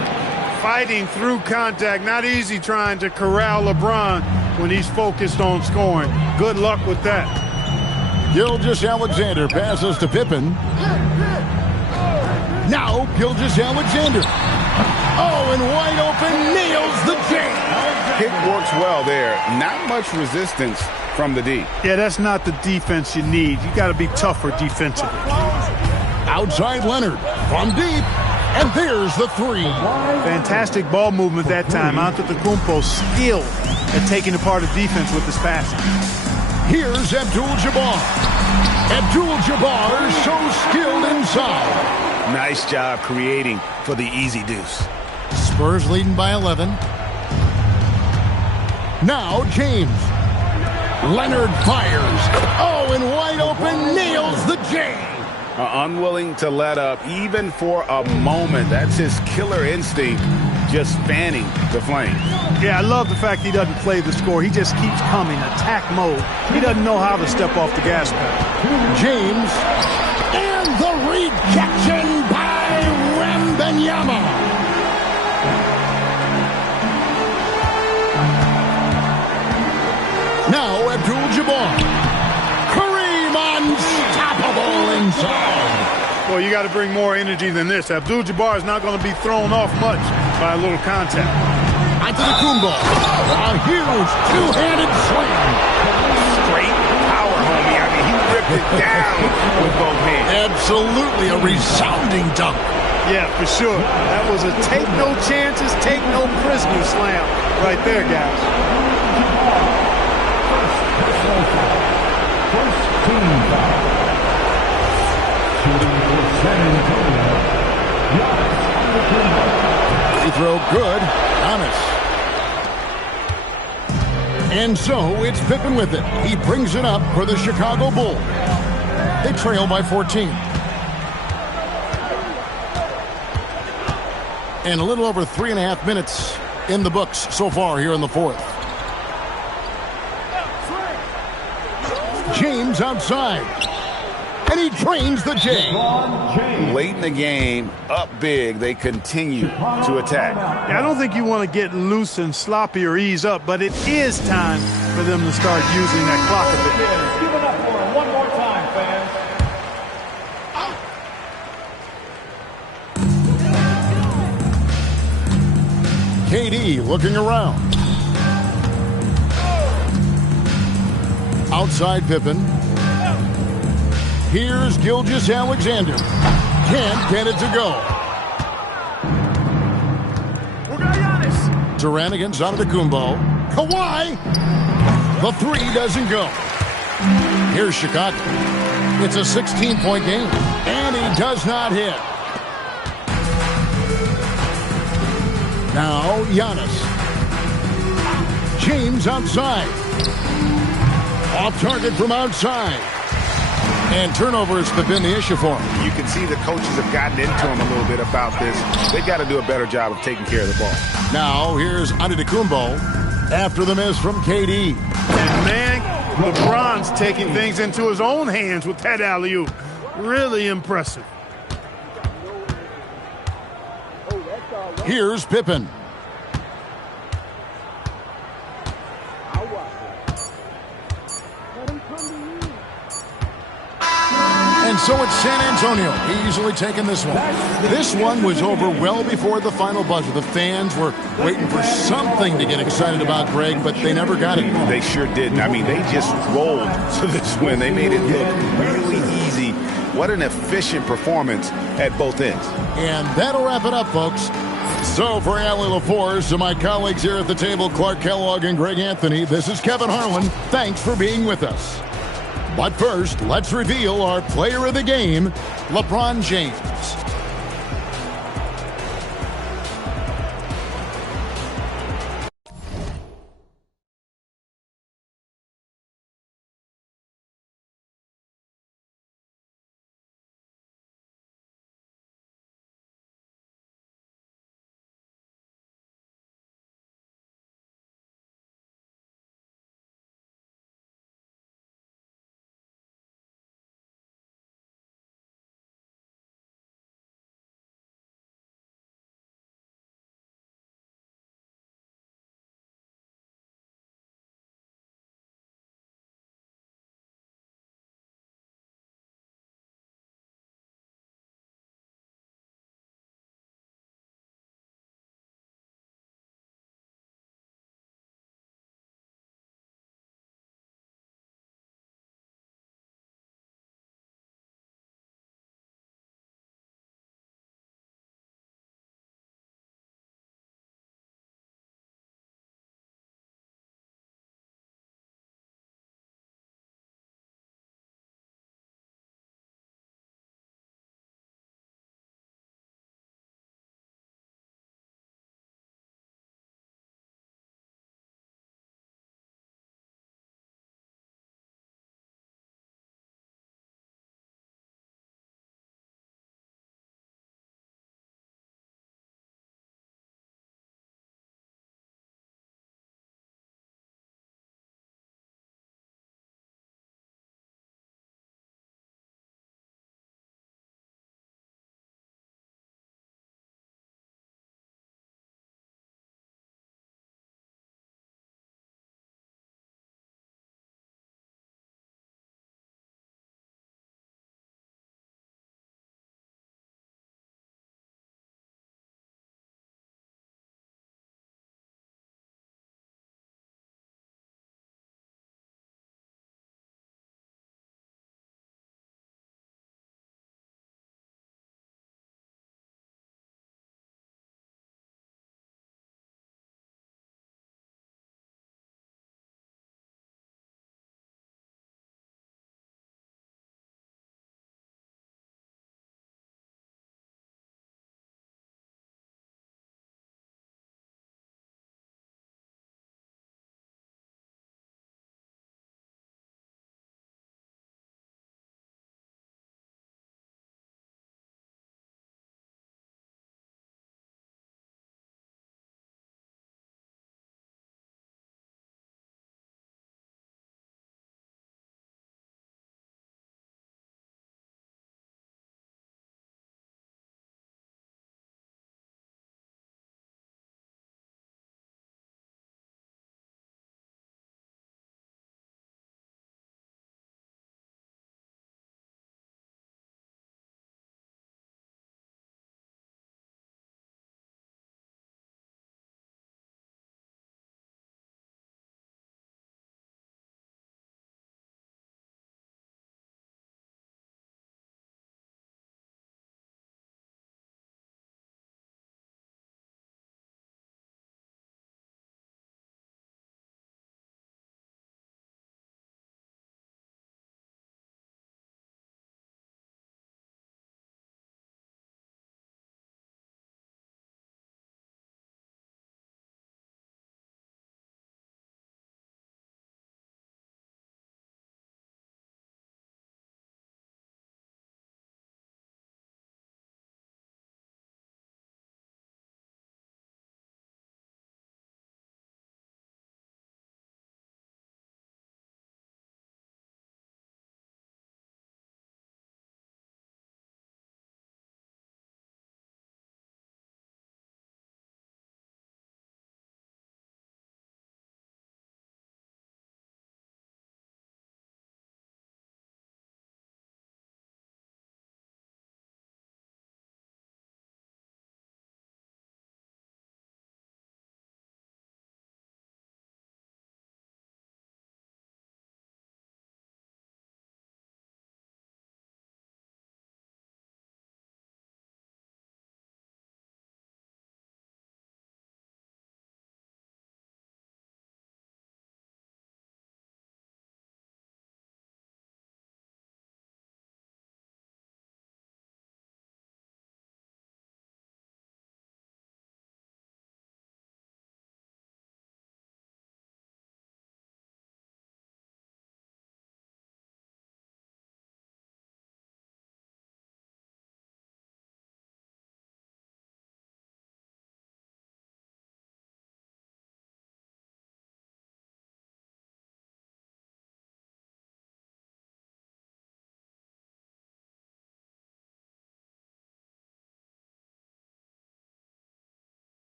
Fighting through contact. Not easy trying to corral LeBron when he's focused on scoring. Good luck with that. Gilgeous-Alexander passes to Pippen. Now Gilgeous-Alexander. Oh, and wide open, nails the jam. Pick works well there. Not much resistance from the D. Yeah, that's not the defense you need. You got to be tougher defensively. Outside Leonard from deep. And there's the three. Fantastic ball movement that time. Antetokounmpo's skill at taking apart a defense with his passing. Here's Abdul-Jabbar. Abdul-Jabbar so skilled inside. Nice job creating for the easy deuce. Spurs leading by 11. Now James. Leonard fires. Oh, and wide open, nails the J. Unwilling to let up even for a moment. That's his killer instinct, just fanning the flames. Yeah, I love the fact he doesn't play the score. He just keeps coming, attack mode. He doesn't know how to step off the gas pedal. James. And the rejection by Wembanyama. Now Abdul-Jabbar. Kareem unstoppable inside. Well, you got to bring more energy than this. Abdul-Jabbar is not going to be thrown off much by a little contact. Antetokounmpo. A huge two-handed slam. Straight power, homie. I mean, he ripped it down with both hands. Absolutely a resounding dunk. Yeah, for sure. That was a take no chances, take no prisoner slam right there, guys. First team foul. Shooting for San Antonio. Giannis Antetokounmpo. Free throw good. Giannis. And so it's Pippen with it. He brings it up for the Chicago Bulls. They trail by 14. And a little over 3.5 minutes in the books so far here in the fourth. James outside. And he drains the J. Late in the game, up big, they continue to attack. Yeah, I don't think you want to get loose and sloppy or ease up, but it is time for them to start using that clock a bit. Give it up for him one more time, fans. KD looking around. Outside Pippen. Here's Gilgeous-Alexander. Can't get it to go. Durant against Antetokounmpo. Kawhi. The three doesn't go. Here's Chicago. It's a 16-point game. And he does not hit. Now Giannis. James outside. Off target from outside. And turnovers have been the issue for him. You can see the coaches have gotten into him a little bit about this. They've got to do a better job of taking care of the ball. Now here's Antetokounmpo after the miss from KD. And man, LeBron's taking things into his own hands with that alley-oop. Really impressive. Here's Pippen. And so it's San Antonio easily taking this one. This one was over well before the final buzzer. The fans were waiting for something to get excited about, Greg, but they never got it. They sure didn't. I mean, they just rolled to this win. They made it look really easy. What an efficient performance at both ends. And that'll wrap it up, folks. So for Allie LaForce and my colleagues here at the table, Clark Kellogg and Greg Anthony, this is Kevin Harlan. Thanks for being with us. But first, let's reveal our player of the game, LeBron James.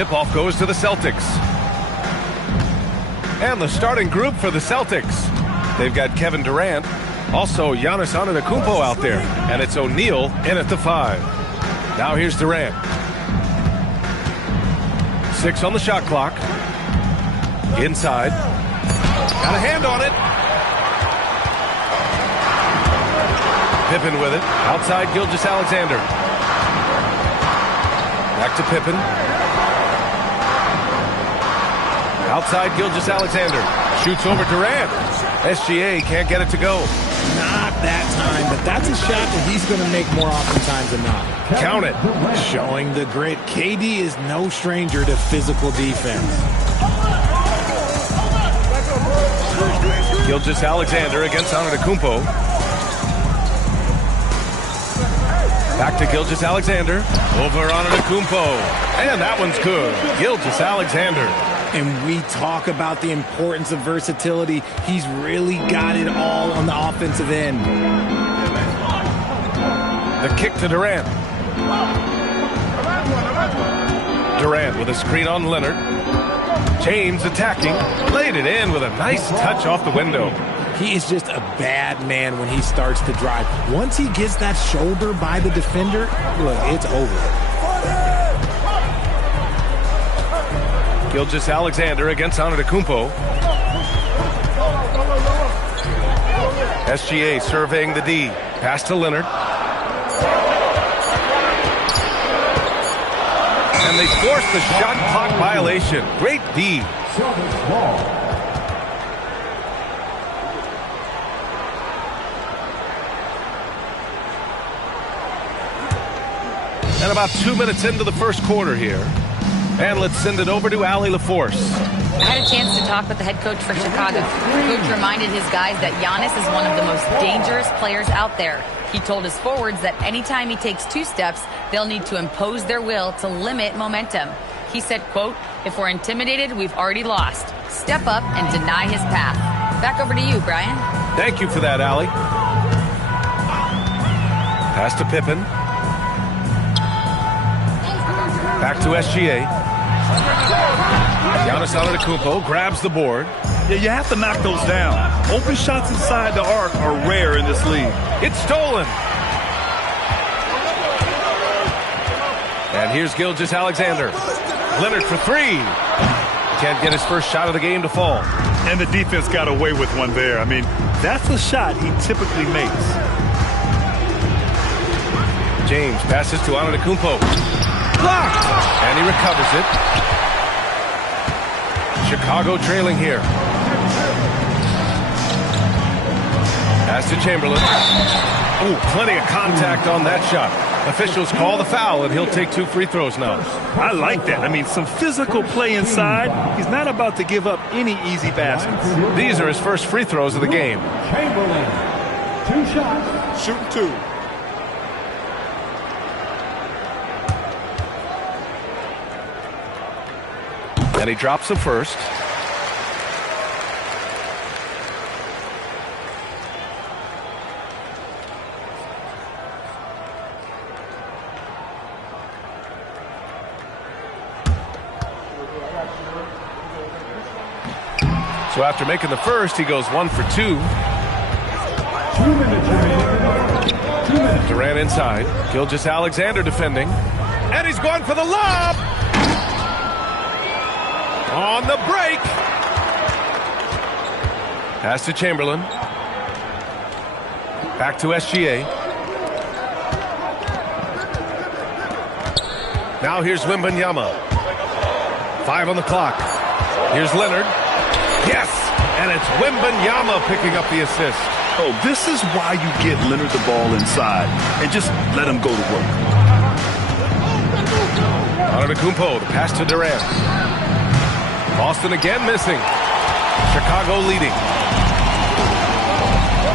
Tip-off goes to the Celtics. And the starting group for the Celtics. They've got Kevin Durant, also Giannis Antetokounmpo out there, and it's O'Neal in at the 5. Now here's Durant. 6 on the shot clock. Inside. Got a hand on it. Pippen with it. Outside Gilgeous-Alexander. Back to Pippen. Outside Gilgeous-Alexander. Shoots over Durant. SGA can't get it to go. Not that time, but that's a shot that he's going to make more oftentimes than not. Count it. Showing the grit. KD is no stranger to physical defense. Gilgeous-Alexander against Antetokounmpo. Back to Gilgeous-Alexander. Over Antetokounmpo. And that one's good. Gilgeous-Alexander. And we talk about the importance of versatility. He's really got it all on the offensive end. The kick to Durant. Durant with a screen on Leonard. James attacking. Laid it in with a nice touch off the window. He is just a bad man when he starts to drive. Once he gets that shoulder by the defender, look, it's over. Gilgeous-Alexander against Antetokounmpo. SGA surveying the D. Pass to Leonard. And they force the shot clock violation. Great D. And about 2 minutes into the first quarter here. And let's send it over to Allie LaForce. I had a chance to talk with the head coach for Chicago. Coach reminded his guys that Giannis is one of the most dangerous players out there. He told his forwards that anytime he takes 2 steps, they'll need to impose their will to limit momentum. He said, quote, "If we're intimidated, we've already lost. Step up and deny his path." Back over to you, Brian. Thank you for that, Allie. Pass to Pippen. Back to SGA. Giannis Antetokounmpo grabs the board. Yeah, you have to knock those down. Open shots inside the arc are rare in this league. It's stolen. And here's Gilgeous-Alexander. Leonard for 3. Can't get his first shot of the game to fall. And the defense got away with one there. I mean, that's a shot he typically makes. James passes to Antetokounmpo. Blocked! And he recovers it. Chicago trailing here. Pass to Chamberlain. Oh, plenty of contact on that shot. Officials call the foul, and he'll take 2 free throws now. I like that. I mean, some physical play inside. He's not about to give up any easy baskets. These are his first free throws of the game. Chamberlain, 2 shots. Shooting 2. And he drops the first. So after making the first, he goes 1 for 2. 2 minutes remaining. 2 minutes. Durant inside. Gilgeous-Alexander defending. And he's going for the lob. On the break. Pass to Chamberlain. Back to SGA. Now here's Wembanyama. 5 on the clock. Here's Leonard. Yes! And it's Wembanyama picking up the assist. Oh, this is why you get Leonard the ball inside and just let him go to work. Antetokounmpo, the pass to Durant. Boston again missing. Chicago leading.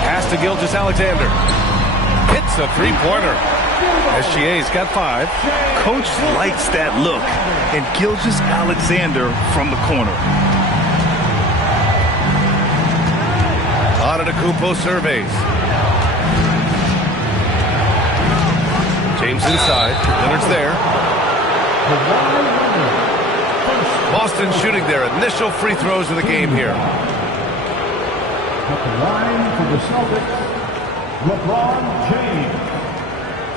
Pass to Gilgeous-Alexander. Hits a three-pointer. SGA's got 5. Coach likes that look. And Gilgeous-Alexander from the corner. Antetokounmpo surveys. James inside. Leonard's there. Boston shooting their initial free throws of the game here. At the line for the Celtics, LeBron James.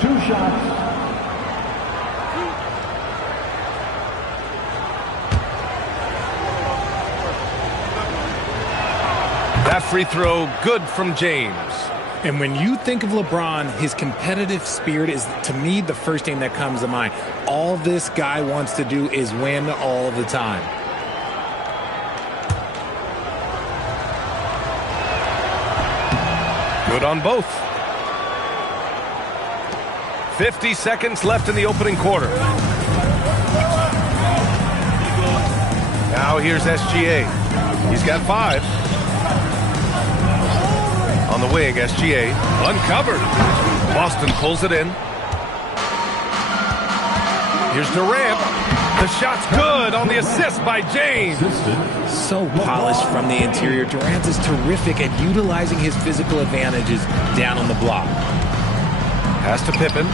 2 shots. That free throw good from James. And when you think of LeBron, his competitive spirit is, to me, the first thing that comes to mind. All this guy wants to do is win all the time. Good on both. 50 seconds left in the opening quarter. Now here's SGA. He's got 5. On the wing, SGA uncovered. Boston pulls it in. Here's Durant. The shot's good on the assist by James. So polished from the interior. Durant is terrific at utilizing his physical advantages down on the block. Pass to Pippen.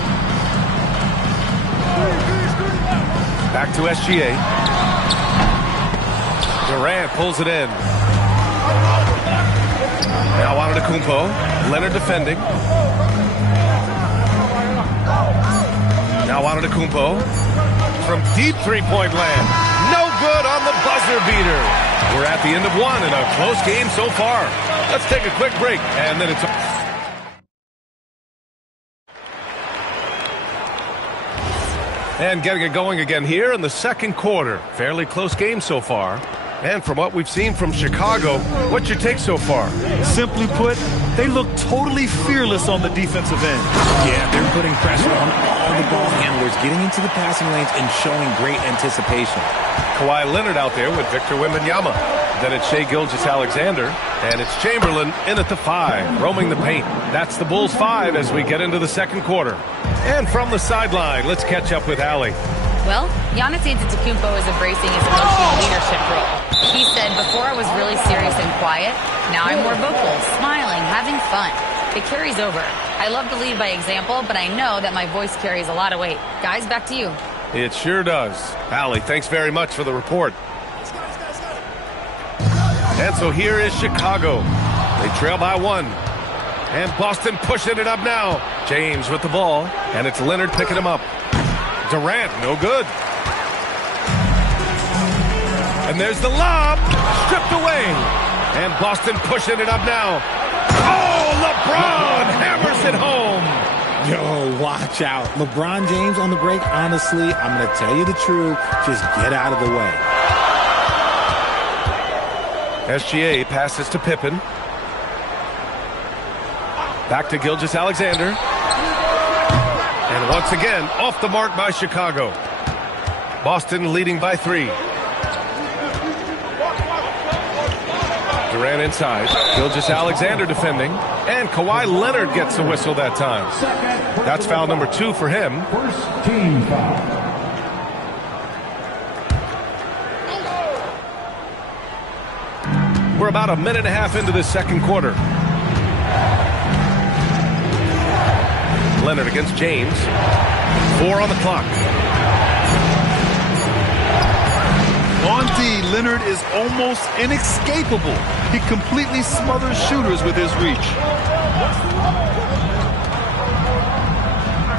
Back to SGA. Durant pulls it in. Now Antetokounmpo. Leonard defending. Now Antetokounmpo. From deep three-point land. No good on the buzzer beater. We're at the end of 1 in a close game so far. Let's take a quick break, and then it's... And getting it going again here in the second quarter. Fairly close game so far. And from what we've seen from Chicago, what's your take so far? Simply put, they look totally fearless on the defensive end. Yeah, they're putting pressure on all the ball handlers, getting into the passing lanes and showing great anticipation. Kawhi Leonard out there with Victor Wembanyama. Then it's Shai Gilgeous-Alexander, and it's Chamberlain in at the 5, roaming the paint. That's the Bulls 5 as we get into the second quarter. And from the sideline, let's catch up with Allie. Well, Giannis Antetokounmpo is embracing his emotional leadership role. He said, before I was really serious and quiet, now I'm more vocal, smiling, having fun. It carries over. I love to lead by example, but I know that my voice carries a lot of weight. Guys, back to you. It sure does. Allie, thanks very much for the report. And so here is Chicago. They trail by 1. And Boston pushing it up now. James with the ball, and it's Leonard picking him up. Durant, no good. And there's the lob, stripped away. And Boston pushing it up now. Oh, LeBron hammers it home. Yo, watch out. LeBron James on the break, honestly, I'm going to tell you the truth. Just get out of the way. SGA passes to Pippen. Back to Gilgeous-Alexander. And once again, off the mark by Chicago. Boston leading by 3. Durant inside. Gilgeous-Alexander defending. And Kawhi Leonard gets the whistle that time. That's foul number 2 for him. First team foul. We're about a minute and a half into this second quarter. Leonard against James. 4 on the clock. On D, Leonard is almost inescapable. He completely smothers shooters with his reach.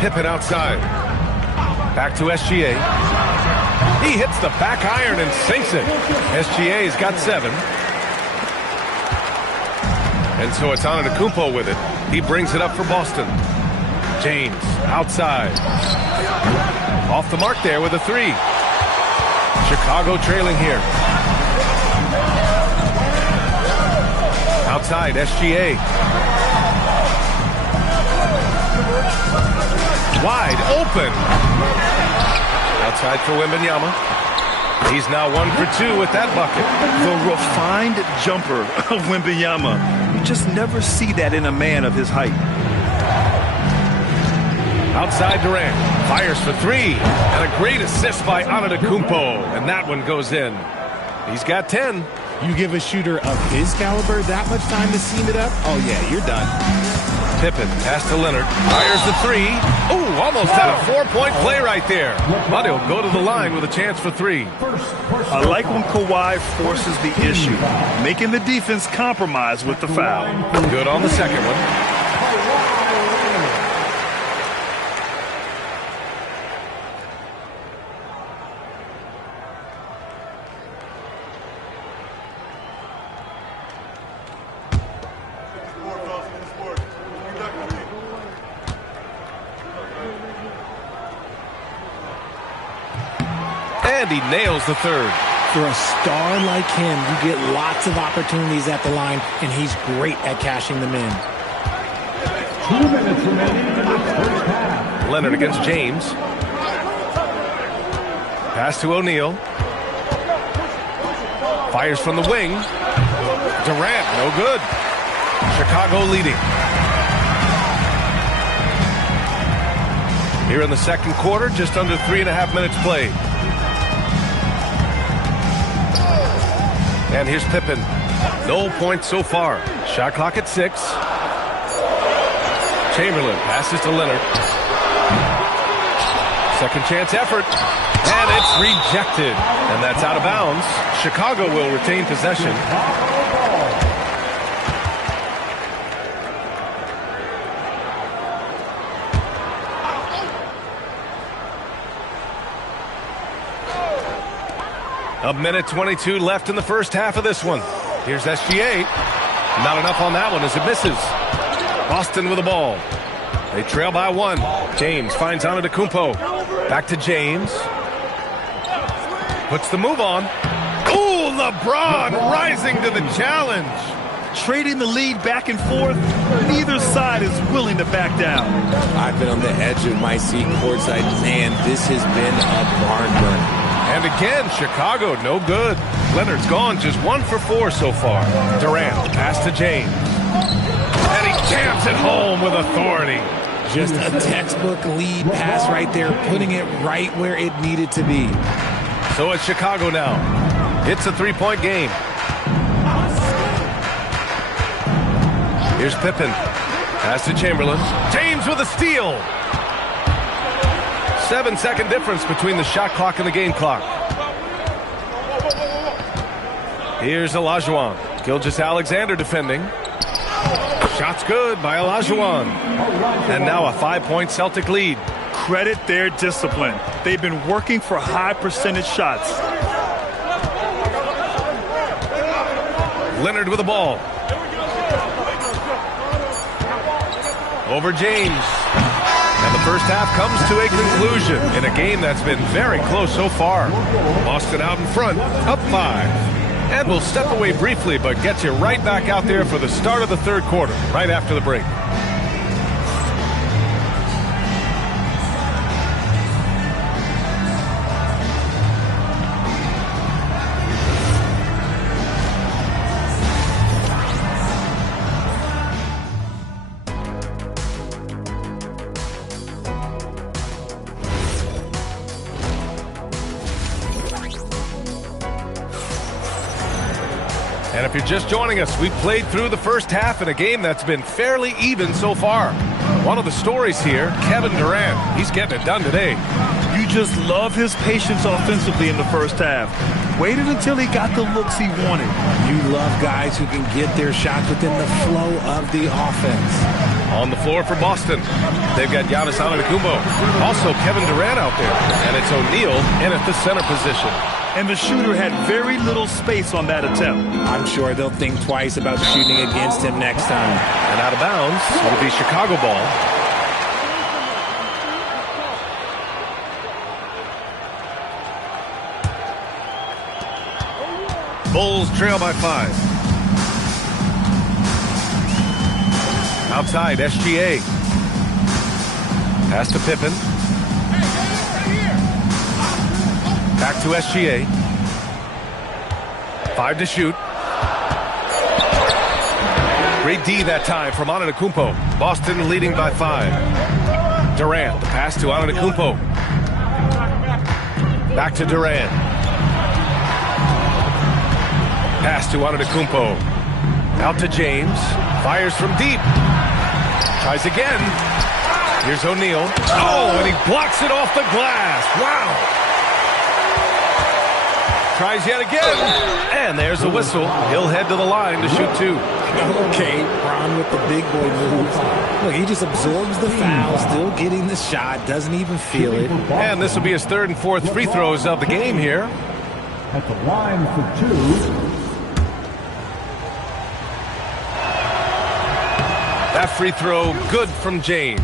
Pippen outside. Back to SGA. He hits the back iron and sinks it. SGA's got 7. And so it's Antetokounmpo with it. He brings it up for Boston. James outside. Off the mark there with a 3. Chicago trailing here. Outside, SGA. Wide open. Outside for Wembanyama. He's now 1 for 2 with that bucket. The refined jumper of Wembanyama. You just never see that in a man of his height. Outside Durant. Fires for 3. And a great assist by Antetokounmpo. And that one goes in. He's got 10. You give a shooter of his caliber that much time to seam it up? Oh, yeah, you're done. Pippen, pass to Leonard. Fires the 3. Ooh, almost had a 4-point play right there. But he'll go to the line with a chance for 3. I like when Kawhi forces the issue, making the defense compromise with the foul. Good on the second one. And he nails the 3rd. For a star like him, you get lots of opportunities at the line, and he's great at cashing them in. 2 minutes remaining in the first half. Leonard against James. Pass to O'Neal. Fires from the wing. Durant, no good. Chicago leading. Here in the second quarter, just under 3.5 minutes played. And here's Pippen. No points so far. Shot clock at 6. Chamberlain passes to Leonard. Second chance effort. And it's rejected. And that's out of bounds. Chicago will retain possession. A minute 22 left in the first half of this one. Here's SGA. Not enough on that one as it misses. Boston with the ball. They trail by 1. James finds Antetokounmpo. Back to James. Puts the move on. Ooh, LeBron rising to the challenge. Trading the lead back and forth, neither side is willing to back down. I've been on the edge of my seat courtside, and this has been a barn burner. And again, Chicago, no good. Leonard's gone just 1 for 4 so far. Durant, pass to James. And he jams it home with authority. Just a textbook lead pass right there, putting it right where it needed to be. So it's Chicago now. It's a 3-point game. Here's Pippen. Pass to Chamberlain. James with a steal. 7-second difference between the shot clock and the game clock. Here's Olajuwon. Gilgeous-Alexander defending. Shot's good by Olajuwon. And now a 5-point Celtic lead. Credit their discipline. They've been working for high percentage shots. Leonard with the ball. Over James. And the first half comes to a conclusion in a game that's been very close so far. Boston out in front, up 5. And we'll step away briefly, but get you right back out there for the start of the third quarter, right after the break. And if you're just joining us, we've played through the first half in a game that's been fairly even so far. One of the stories here, Kevin Durant. He's getting it done today. You just love his patience offensively in the first half. Waited until he got the looks he wanted. You love guys who can get their shots within the flow of the offense. On the floor for Boston, they've got Giannis Antetokounmpo. Also Kevin Durant out there. And it's O'Neal in at the center position. And the shooter had very little space on that attempt. I'm sure they'll think twice about shooting against him next time. And out of bounds, it'll be Chicago ball. Bulls trail by 5. Outside, SGA. Pass to Pippen. Back to SGA. 5 to shoot. Great D that time from Antetokounmpo. Boston leading by 5. Durant, the pass to Antetokounmpo. Back to Durant. Pass to Antetokounmpo. Out to James. Fires from deep. Tries again. Here's O'Neal. Oh, and he blocks it off the glass. Wow. Tries yet again. And there's a whistle. He'll head to the line to shoot 2. Okay, Bron with the big boy moves. Look, he just absorbs the foul, still getting the shot, doesn't even feel it. And this will be his 3rd and 4th free throws of the game here. At the line for 2. That free throw good from James.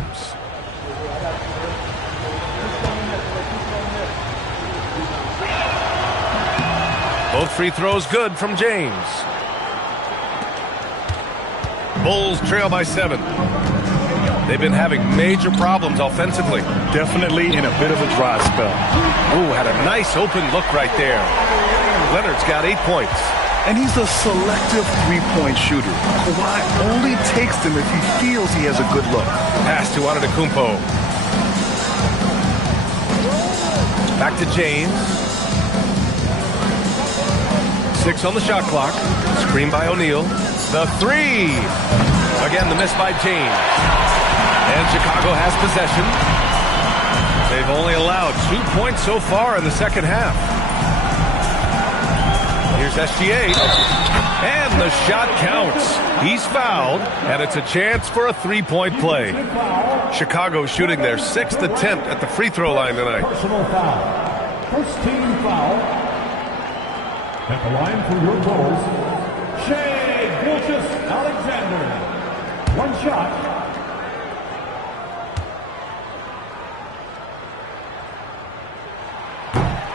Both free throws good from James. Bulls trail by 7. They've been having major problems offensively. Definitely in a bit of a dry spell. Ooh, had a nice open look right there. Leonard's got 8 points. And he's a selective three-point shooter. Kawhi only takes them if he feels he has a good look. Pass to Antetokounmpo. Back to James. 6 on the shot clock. Screen by O'Neal. The 3. Again, the miss by James. And Chicago has possession. They've only allowed 2 points so far in the second half. Here's SGA. And the shot counts. He's fouled, and it's a chance for a 3-point play. Chicago shooting their 6th attempt at the free throw line tonight. Personal foul. First team foul. At the line for your Bulls, Shai Gilgeous-Alexander. 1 shot.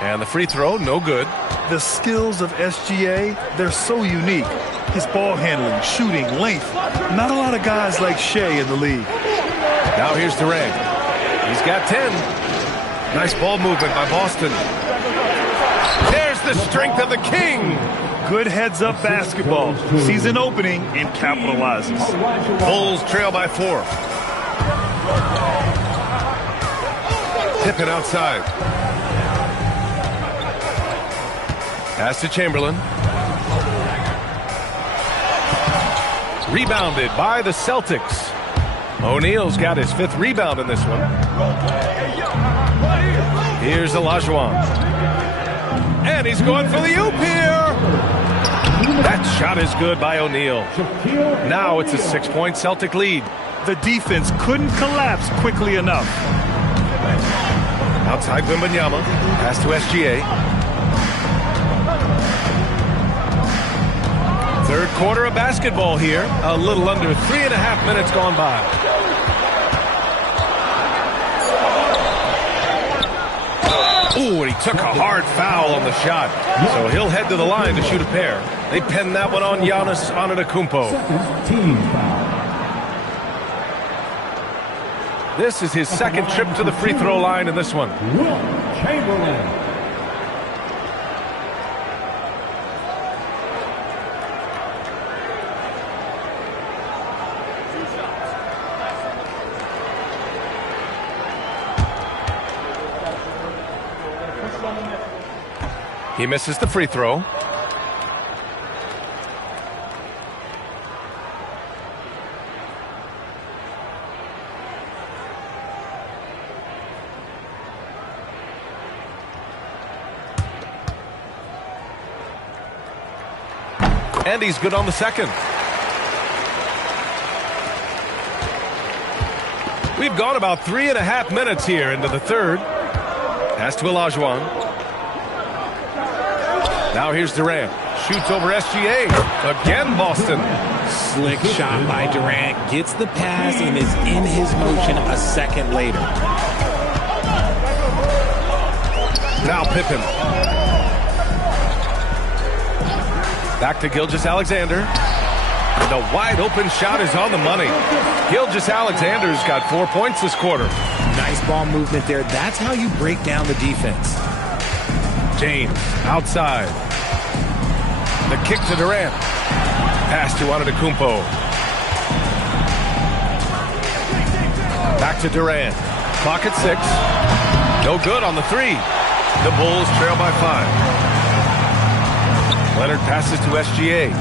And the free throw, no good. The skills of SGA, they're so unique. His ball handling, shooting, length. Not a lot of guys like Shai in the league. Now here's Durant. He's got 10. Nice ball movement by Boston. There's the strength of the king. Good heads-up basketball. Sees an opening and capitalizes. Bulls trail by 4. Pippen outside. Pass to Chamberlain. Rebounded by the Celtics. O'Neal's got his 5th rebound in this one. Here's Olajuwon. And he's going for the oop here. That shot is good by O'Neal. Now it's a 6-point Celtic lead. The defense couldn't collapse quickly enough. Outside Wembanyama. Pass to SGA. 3rd quarter of basketball here. A little under 3.5 minutes gone by. Ooh, and he took a hard foul on the shot. So he'll head to the line to shoot a pair. They pin that one on Giannis Antetokounmpo. Team foul. This is his 2nd trip to the free throw line in this one. Wilt Chamberlain. He misses the free throw. And he's good on the second. We've gone about 3.5 minutes here into the third. Pass to Olajuwon. Now here's Durant. Shoots over SGA. Again, Boston. Slick shot by Durant. Gets the pass and is in his motion a second later. Now Pippen. Back to Gilgeous-Alexander. The wide open shot is on the money. Gilgeous-Alexander's got 4 points this quarter. Nice ball movement there. That's how you break down the defense. James outside. The kick to Durant. Pass to Antetokounmpo. Back to Durant. Clock at 6. No good on the 3. The Bulls trail by 5. Leonard passes to SGA.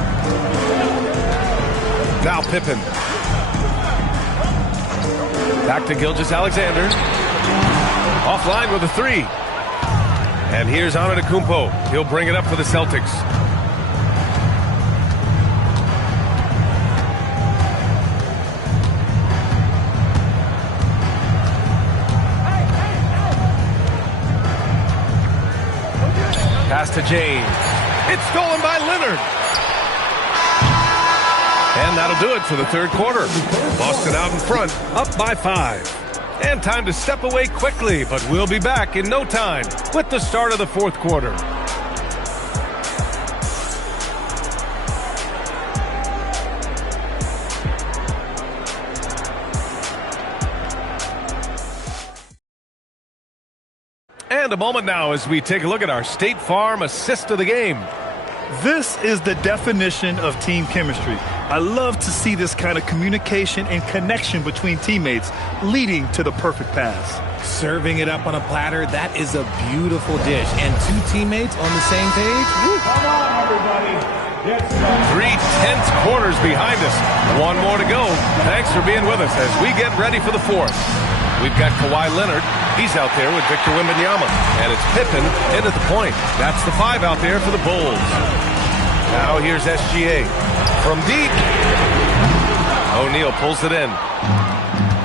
Now Pippen. Back to Gilgeous-Alexander. Offline with a 3. And here's Antetokounmpo. He'll bring it up for the Celtics. Pass to James. It's stolen by Leonard. And that'll do it for the third quarter. Boston out in front, up by 5. And time to step away quickly, but we'll be back in no time with the start of the fourth quarter. And a moment now as we take a look at our State Farm assist of the game. This is the definition of team chemistry. I love to see this kind of communication and connection between teammates leading to the perfect pass. Serving it up on a platter, that is a beautiful dish. And 2 teammates on the same page. Woo. Come on, everybody. 3/10 quarters behind us. 1 more to go. Thanks for being with us as we get ready for the fourth. We've got Kawhi Leonard. He's out there with Victor Wembanyama. And it's Pippen in at the point. That's the 5 out there for the Bulls. Now here's SGA. From deep. O'Neal pulls it in.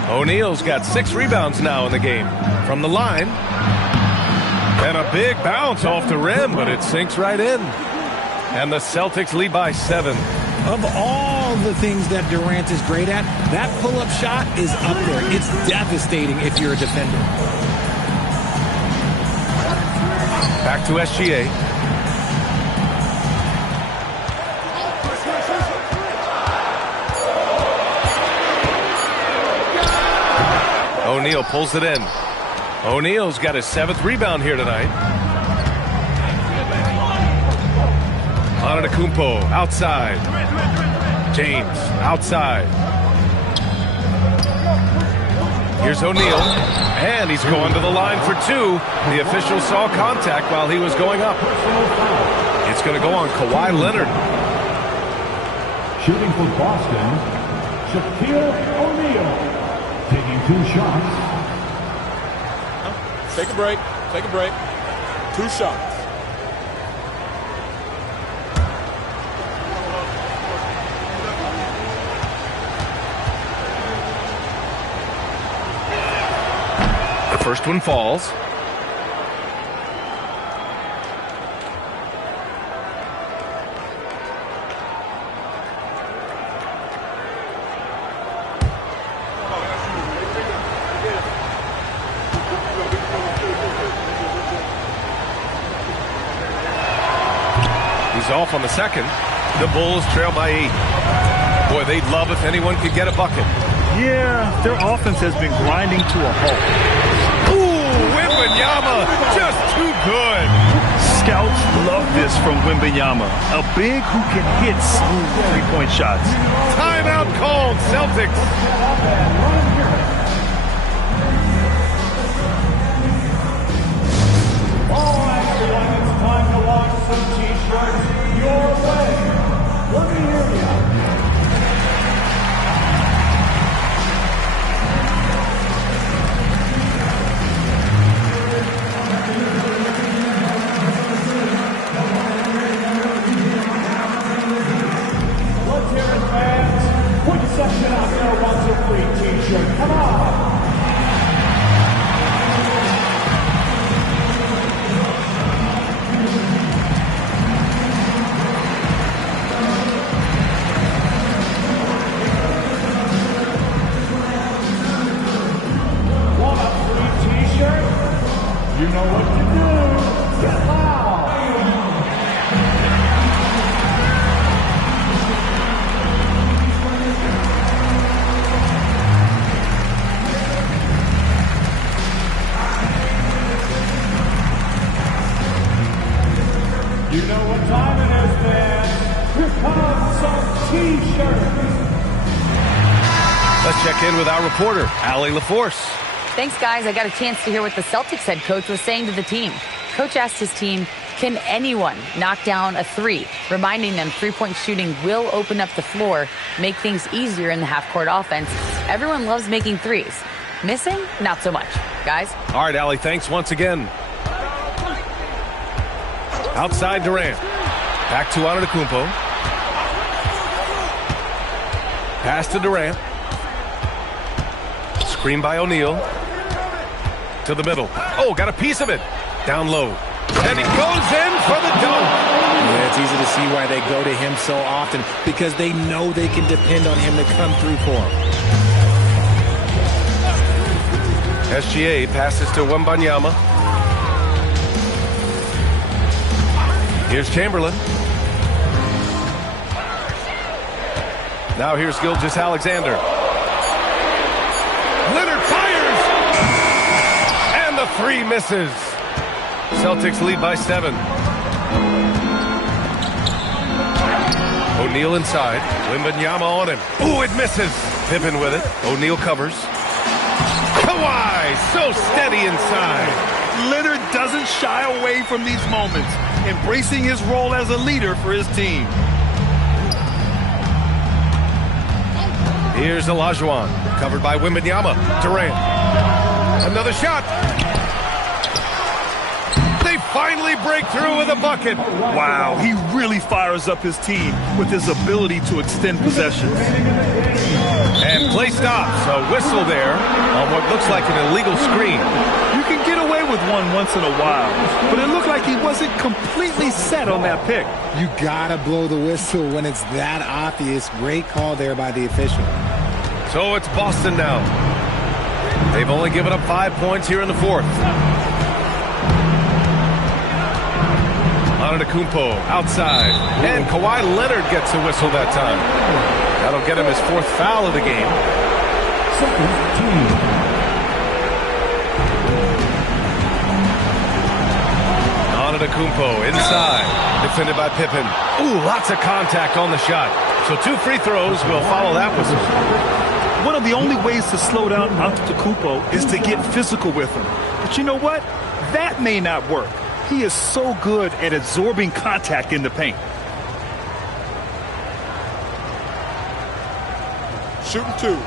O'Neal's got 6 rebounds now in the game. From the line. And a big bounce off the rim, but it sinks right in. And the Celtics lead by 7. Of all the things that Durant is great at, that pull-up shot is up there. It's devastating if you're a defender. Back to SGA. O'Neal pulls it in. O'Neal's got his 7th rebound here tonight. Antetokounmpo outside. James outside. Here's O'Neal. And he's going to the line for 2. The official saw contact while he was going up. It's going to go on Kawhi Leonard. Shooting for Boston, Shaquille O'Neal. Taking 2 shots. Take a break. Take a break. 2 shots. The first one falls. He's off on the second. The Bulls trail by 8. Boy, they'd love if anyone could get a bucket. Yeah, their offense has been grinding to a halt. Ooh, Wembanyama, just too good. Scouts love this from Wembanyama. A big who can hit smooth 3-point shots. Timeout called, Celtics. All right, everyone, it's time to launch some T-shirts your way. Let me hear you. know what to do. Get loud. You know what time it is, man. Here comes some T-shirts. Let's check in with our reporter, Allie LaForce. Thanks, guys. I got a chance to hear what the Celtics head coach was saying to the team. Coach asked his team, can anyone knock down a three? Reminding them three-point shooting will open up the floor, make things easier in the half-court offense. Everyone loves making threes. Missing? Not so much. Guys? All right, Allie, thanks once again. Outside Durant. Back to Antetokounmpo. Pass to Durant. Screen by O'Neal. To the middle. Oh, got a piece of it. Down low. And he goes in for the dunk. Yeah, it's easy to see why they go to him so often, because they know they can depend on him to come through for them. SGA passes to Wembanyama. Here's Chamberlain. Now here's Gilgeous-Alexander. Leonard fires! And the three misses. Celtics lead by 7. O'Neal inside. Wembanyama on him. Ooh, it misses. Pippen with it. O'Neal covers. Kawhi, so steady inside. Leonard doesn't shy away from these moments, embracing his role as a leader for his team. Here's Olajuwon, covered by Wembanyama. Durant. Another shot. They finally break through with a bucket. Wow, he really fires up his team with his ability to extend possessions. And play stops. A whistle there on what looks like an illegal screen. You can get away with one once in a while, but it looked like he wasn't completely set on that pick. You gotta blow the whistle when it's that obvious. Great call there by the official. So it's Boston now. They've only given up 5 points here in the fourth. Antetokounmpo outside. And Kawhi Leonard gets a whistle that time. That'll get him his 4th foul of the game. Antetokounmpo inside. Defended by Pippen. Ooh, lots of contact on the shot. So 2 free throws will follow that whistle. One of the only ways to slow down Antetokounmpo is to get physical with him. But you know what? That may not work. He is so good at absorbing contact in the paint. Shooting 2.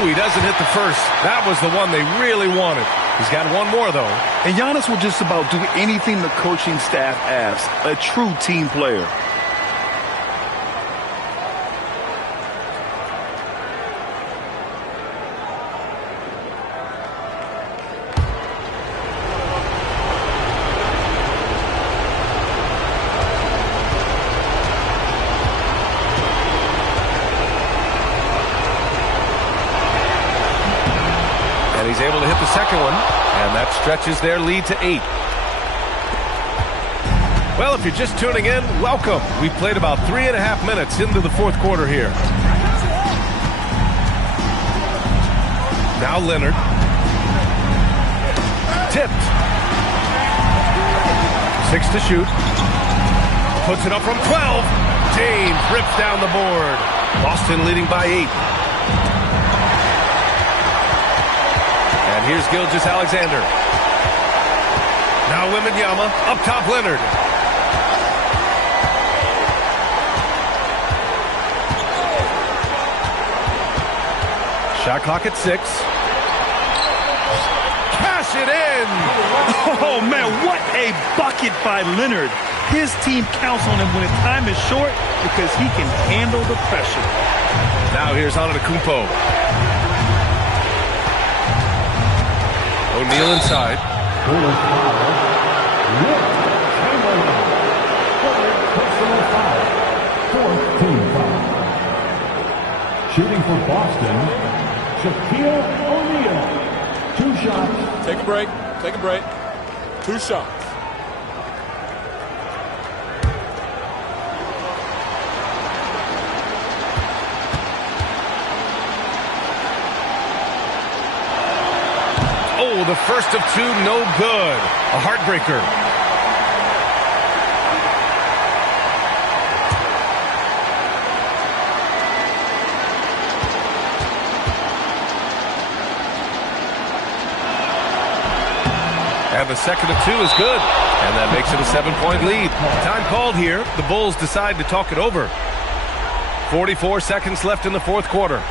He doesn't hit the first. That was the one they really wanted. He's got one more, though. And Giannis will just about do anything the coaching staff asks. A true team player. He's able to hit the second one, and that stretches their lead to 8. Well, if you're just tuning in, welcome. We've played about 3.5 minutes into the fourth quarter here. Now Leonard. Tipped. 6 to shoot. Puts it up from 12. James rips down the board. Boston leading by 8. And here's Gilgeous-Alexander. Now Wembanyama, up top Leonard. Shot clock at 6. Cash it in! Oh, man, what a bucket by Leonard. His team counts on him when time is short because he can handle the pressure. Now here's Antetokounmpo. O'Neal inside. Personal foul. Fourth team foul. Shooting for Boston, Shaquille O'Neal. 2 shots. Take a break. Take a break. 2 shots. Oh, the first of 2, no good. A heartbreaker. And the second of 2 is good. And that makes it a 7-point lead. Time called here. The Bulls decide to talk it over. 44 seconds left in the fourth quarter.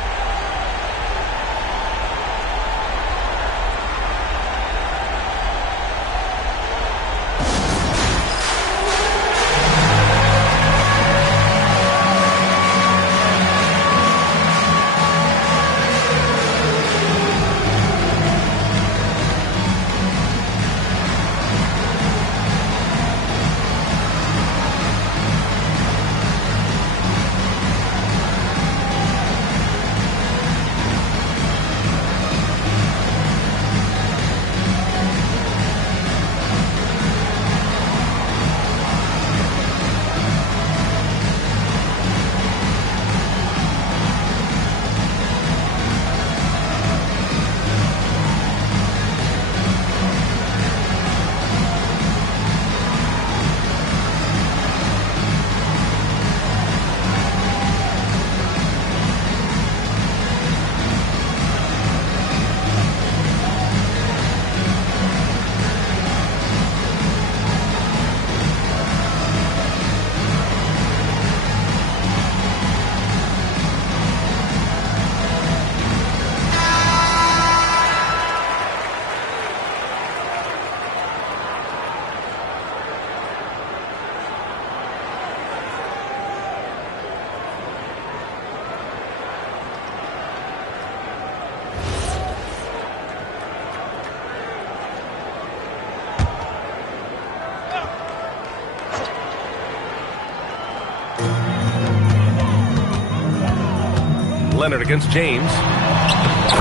Leonard against James.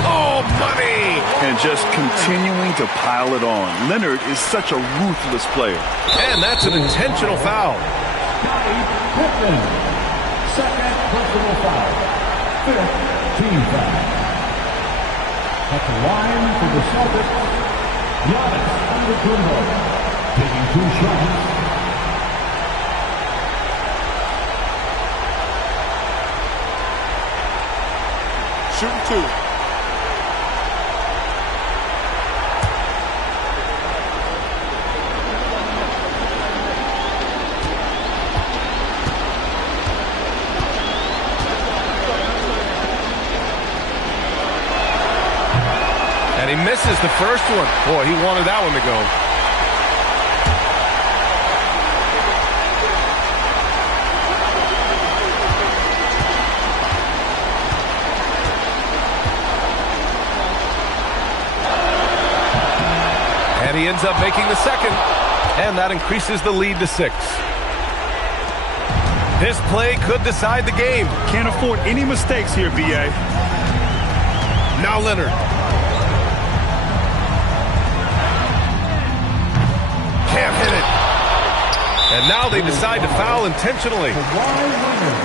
Oh, money! And just continuing to pile it on. Leonard is such a ruthless player. And that's an intentional foul. Pippen. Second personal foul. Fifth team foul. At the line for the Celtics, Giannis Antetokounmpo taking 2 shots. Shooting 2. And he misses the first one. Boy, he wanted that one to go. And he ends up making the second. And that increases the lead to 6. This play could decide the game. Can't afford any mistakes here, B.A. Now Leonard. Can't hit it. And now they decide to foul intentionally. Kawhi Leonard,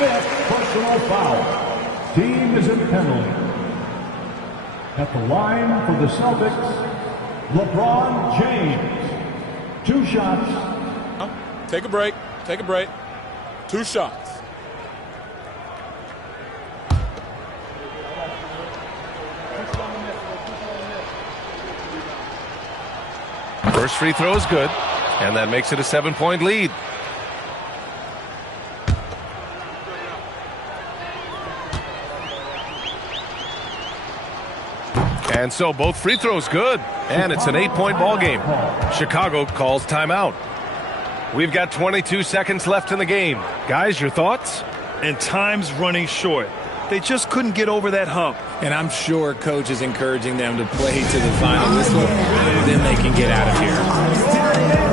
5th personal foul. Team is in penalty. At the line for the Celtics, LeBron James. 2 shots. Take a break. Take a break. 2 shots. First free throw is good, and that makes it a 7-point lead. And so both free throws good, and it's an 8-point ball game. Chicago calls timeout. We've got 22 seconds left in the game. Guys, your thoughts? And time's running short. They just couldn't get over that hump. And I'm sure coach is encouraging them to play to the final whistle. Then they can get out of here.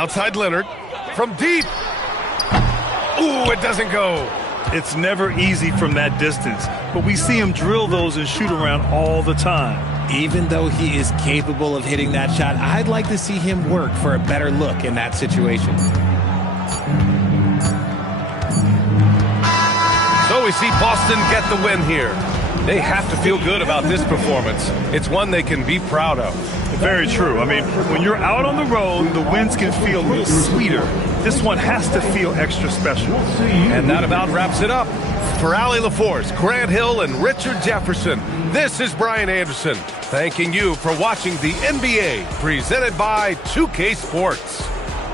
Outside Leonard from deep. Ooh, it doesn't go. It's never easy from that distance, but we see him drill those and shoot around all the time. Even though he is capable of hitting that shot, I'd like to see him work for a better look in that situation. So we see Boston get the win here. They have to feel good about this performance. It's one they can be proud of. Very true. I mean, when you're out on the road, the wins can feel a little sweeter. This one has to feel extra special. And that about wraps it up. For Allie LaForce, Grant Hill, and Richard Jefferson, this is Brian Anderson, thanking you for watching the NBA, presented by 2K Sports.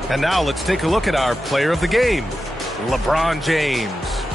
And now let's take a look at our player of the game, LeBron James.